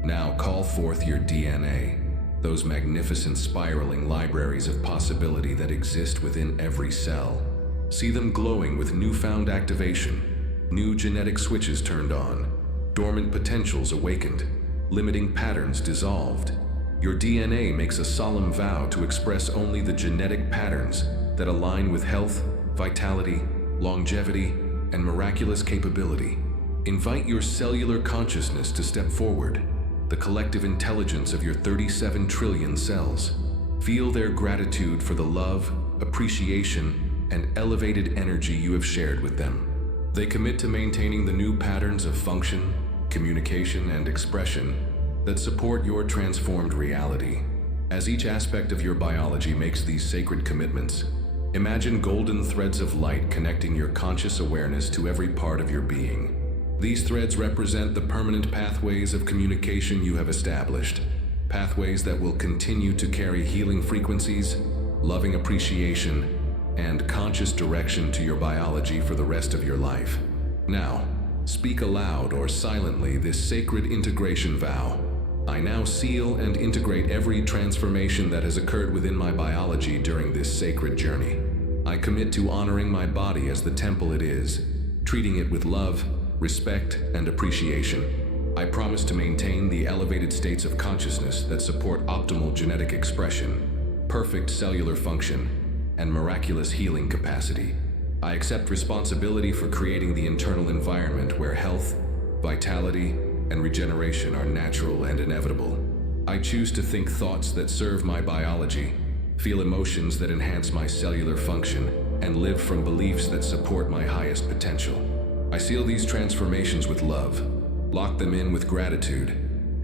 Now call forth your DNA, those magnificent spiraling libraries of possibility that exist within every cell. See them glowing with newfound activation, new genetic switches turned on, dormant potentials awakened, limiting patterns dissolved. Your DNA makes a solemn vow to express only the genetic patterns that align with health, vitality, longevity, and miraculous capability. Invite your cellular consciousness to step forward, the collective intelligence of your 37 trillion cells. Feel their gratitude for the love, appreciation, and elevated energy you have shared with them. They commit to maintaining the new patterns of function, communication, and expression that support your transformed reality. As each aspect of your biology makes these sacred commitments, imagine golden threads of light connecting your conscious awareness to every part of your being. These threads represent the permanent pathways of communication you have established, pathways that will continue to carry healing frequencies, loving appreciation, and conscious direction to your biology for the rest of your life. Now, speak aloud or silently this sacred integration vow. I now seal and integrate every transformation that has occurred within my biology during this sacred journey. I commit to honoring my body as the temple it is, treating it with love, respect, and appreciation. I promise to maintain the elevated states of consciousness that support optimal genetic expression, perfect cellular function, and miraculous healing capacity. I accept responsibility for creating the internal environment where health, vitality, and regeneration are natural and inevitable. I choose to think thoughts that serve my biology, feel emotions that enhance my cellular function, and live from beliefs that support my highest potential. I seal these transformations with love, lock them in with gratitude,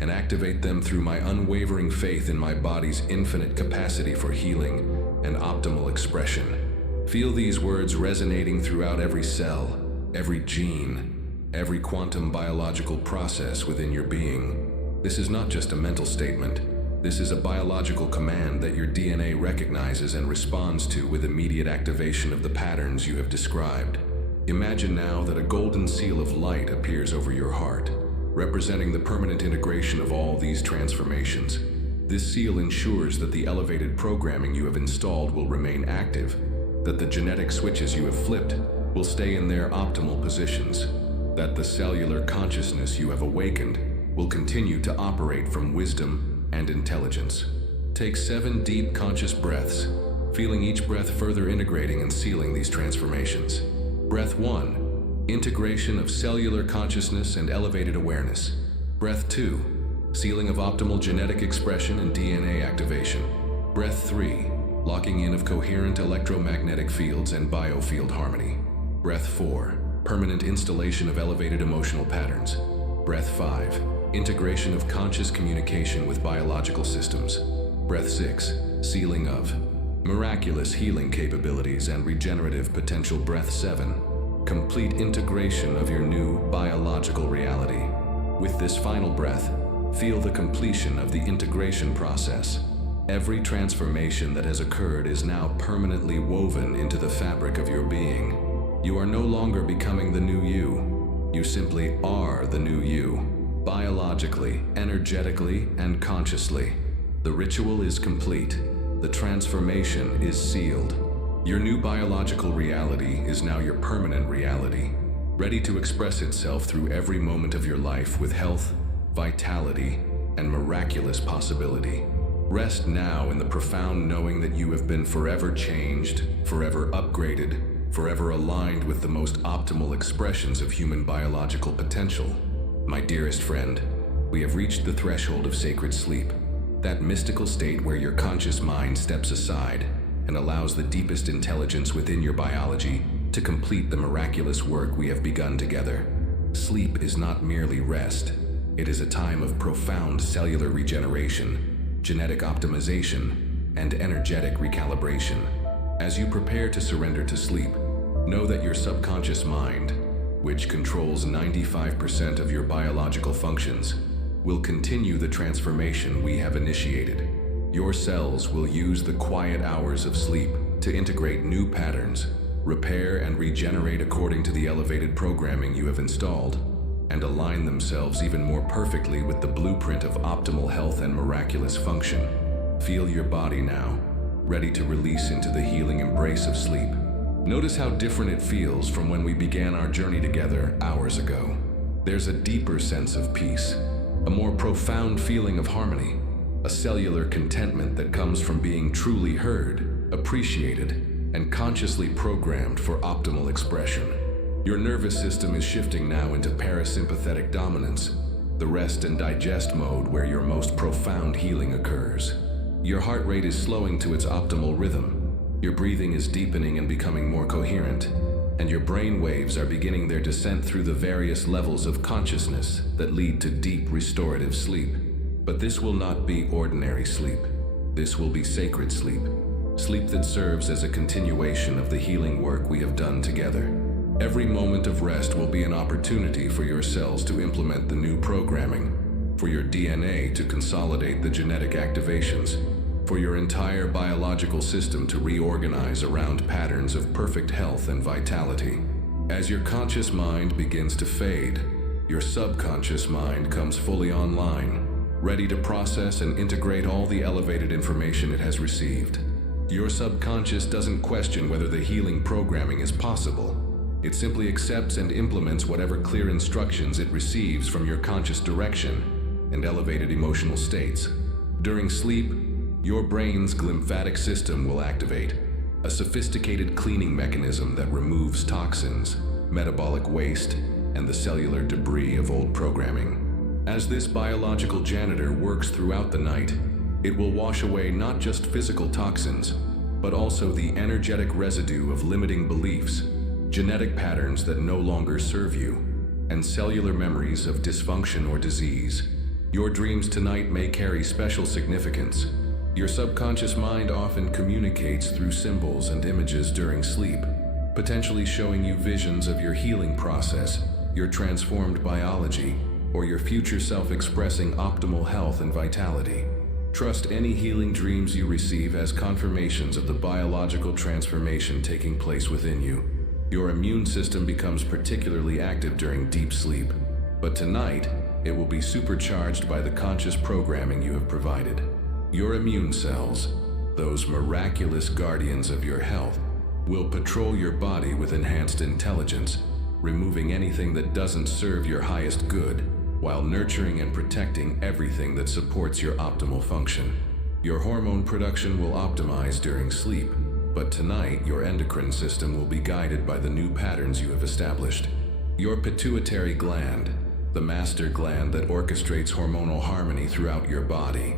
and activate them through my unwavering faith in my body's infinite capacity for healing and optimal expression. Feel these words resonating throughout every cell, every gene, every quantum biological process within your being. This is not just a mental statement. This is a biological command that your DNA recognizes and responds to with immediate activation of the patterns you have described. Imagine now that a golden seal of light appears over your heart, representing the permanent integration of all these transformations. This seal ensures that the elevated programming you have installed will remain active, that the genetic switches you have flipped will stay in their optimal positions, that the cellular consciousness you have awakened will continue to operate from wisdom and intelligence. Take 7 deep conscious breaths, feeling each breath further integrating and sealing these transformations. Breath 1, integration of cellular consciousness and elevated awareness. Breath 2, sealing of optimal genetic expression and DNA activation. Breath 3, locking in of coherent electromagnetic fields and biofield harmony. Breath 4, permanent installation of elevated emotional patterns. Breath 5, integration of conscious communication with biological systems. Breath 6, sealing of miraculous healing capabilities and regenerative potential. Breath 7, complete integration of your new biological reality. With this final breath, feel the completion of the integration process. Every transformation that has occurred is now permanently woven into the fabric of your being. You are no longer becoming the new you. You simply are the new you, biologically, energetically, and consciously. The ritual is complete. The transformation is sealed. Your new biological reality is now your permanent reality, ready to express itself through every moment of your life with health, vitality, and miraculous possibility. Rest now in the profound knowing that you have been forever changed, forever upgraded, forever aligned with the most optimal expressions of human biological potential. My dearest friend, We have reached the threshold of sacred sleep, that mystical state where your conscious mind steps aside and allows the deepest intelligence within your biology to complete the miraculous work we have begun together. Sleep is not merely rest. It is a time of profound cellular regeneration, genetic optimization, and energetic recalibration. As you prepare to surrender to sleep, know that your subconscious mind, which controls 95% of your biological functions, will continue the transformation we have initiated. Your cells will use the quiet hours of sleep to integrate new patterns, repair and regenerate according to the elevated programming you have installed, and align themselves even more perfectly with the blueprint of optimal health and miraculous function. Feel your body now, ready to release into the healing embrace of sleep. Notice how different it feels from when we began our journey together hours ago. There's a deeper sense of peace, a more profound feeling of harmony, a cellular contentment that comes from being truly heard, appreciated, and consciously programmed for optimal expression. Your nervous system is shifting now into parasympathetic dominance, the rest and digest mode where your most profound healing occurs. Your heart rate is slowing to its optimal rhythm, your breathing is deepening and becoming more coherent, and your brain waves are beginning their descent through the various levels of consciousness that lead to deep restorative sleep. But this will not be ordinary sleep. This will be sacred sleep. Sleep that serves as a continuation of the healing work we have done together. Every moment of rest will be an opportunity for your cells to implement the new programming, for your DNA to consolidate the genetic activations, for your entire biological system to reorganize around patterns of perfect health and vitality. As your conscious mind begins to fade, your subconscious mind comes fully online, ready to process and integrate all the elevated information it has received. Your subconscious doesn't question whether the healing programming is possible. It simply accepts and implements whatever clear instructions it receives from your conscious direction and elevated emotional states. During sleep, your brain's glymphatic system will activate, a sophisticated cleaning mechanism that removes toxins, metabolic waste, and the cellular debris of old programming. As this biological janitor works throughout the night, it will wash away not just physical toxins, but also the energetic residue of limiting beliefs, genetic patterns that no longer serve you, and cellular memories of dysfunction or disease. Your dreams tonight may carry special significance. Your subconscious mind often communicates through symbols and images during sleep, potentially showing you visions of your healing process, your transformed biology, or your future self expressing optimal health and vitality. Trust any healing dreams you receive as confirmations of the biological transformation taking place within you. Your immune system becomes particularly active during deep sleep, but tonight it will be supercharged by the conscious programming you have provided. Your immune cells, those miraculous guardians of your health, will patrol your body with enhanced intelligence, removing anything that doesn't serve your highest good, while nurturing and protecting everything that supports your optimal function. Your hormone production will optimize during sleep, but tonight your endocrine system will be guided by the new patterns you have established. Your pituitary gland, the master gland that orchestrates hormonal harmony throughout your body,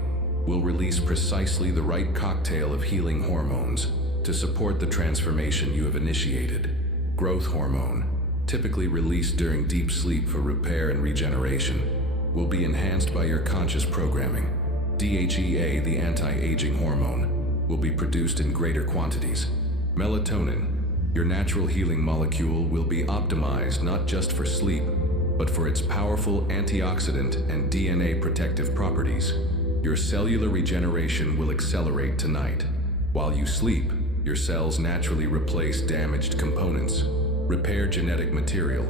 will release precisely the right cocktail of healing hormones to support the transformation you have initiated. Growth hormone, typically released during deep sleep for repair and regeneration, will be enhanced by your conscious programming. DHEA, the anti-aging hormone, will be produced in greater quantities. Melatonin, your natural healing molecule, will be optimized not just for sleep, but for its powerful antioxidant and DNA protective properties. Your cellular regeneration will accelerate tonight. While you sleep, your cells naturally replace damaged components, repair genetic material,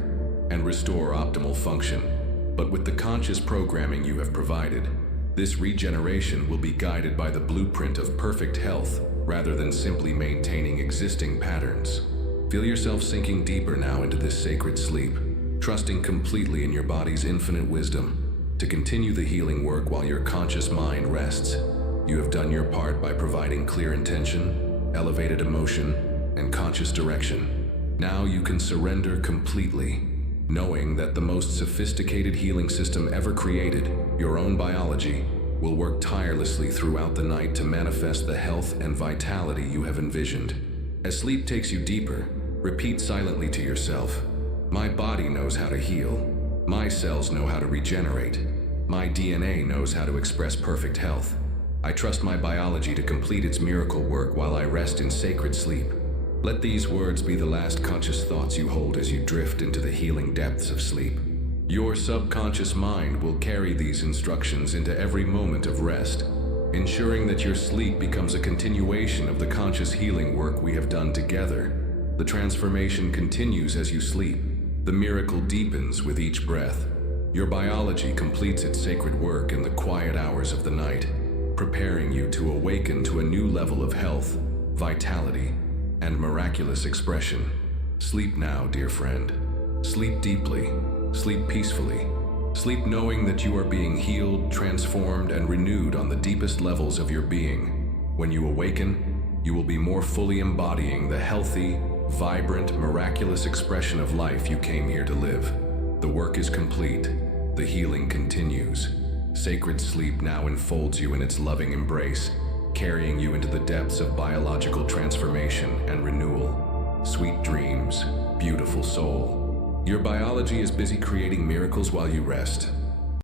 and restore optimal function. But with the conscious programming you have provided, this regeneration will be guided by the blueprint of perfect health rather than simply maintaining existing patterns. Feel yourself sinking deeper now into this sacred sleep, trusting completely in your body's infinite wisdom to continue the healing work while your conscious mind rests. You have done your part by providing clear intention, elevated emotion, and conscious direction. Now you can surrender completely, knowing that the most sophisticated healing system ever created, your own biology, will work tirelessly throughout the night to manifest the health and vitality you have envisioned. As sleep takes you deeper, repeat silently to yourself, "My body knows how to heal. My cells know how to regenerate. My DNA knows how to express perfect health. I trust my biology to complete its miracle work while I rest in sacred sleep." Let these words be the last conscious thoughts you hold as you drift into the healing depths of sleep. Your subconscious mind will carry these instructions into every moment of rest, ensuring that your sleep becomes a continuation of the conscious healing work we have done together. The transformation continues as you sleep. The miracle deepens with each breath. Your biology completes its sacred work in the quiet hours of the night, preparing you to awaken to a new level of health, vitality, and miraculous expression. Sleep now, dear friend. Sleep deeply. Sleep peacefully. Sleep knowing that you are being healed, transformed, and renewed on the deepest levels of your being. When you awaken, you will be more fully embodying the healthy, vibrant, miraculous expression of life you came here to live. The work is complete. The healing continues. Sacred sleep now enfolds you in its loving embrace, carrying you into the depths of biological transformation and renewal. Sweet dreams, beautiful soul. Your biology is busy creating miracles while you rest.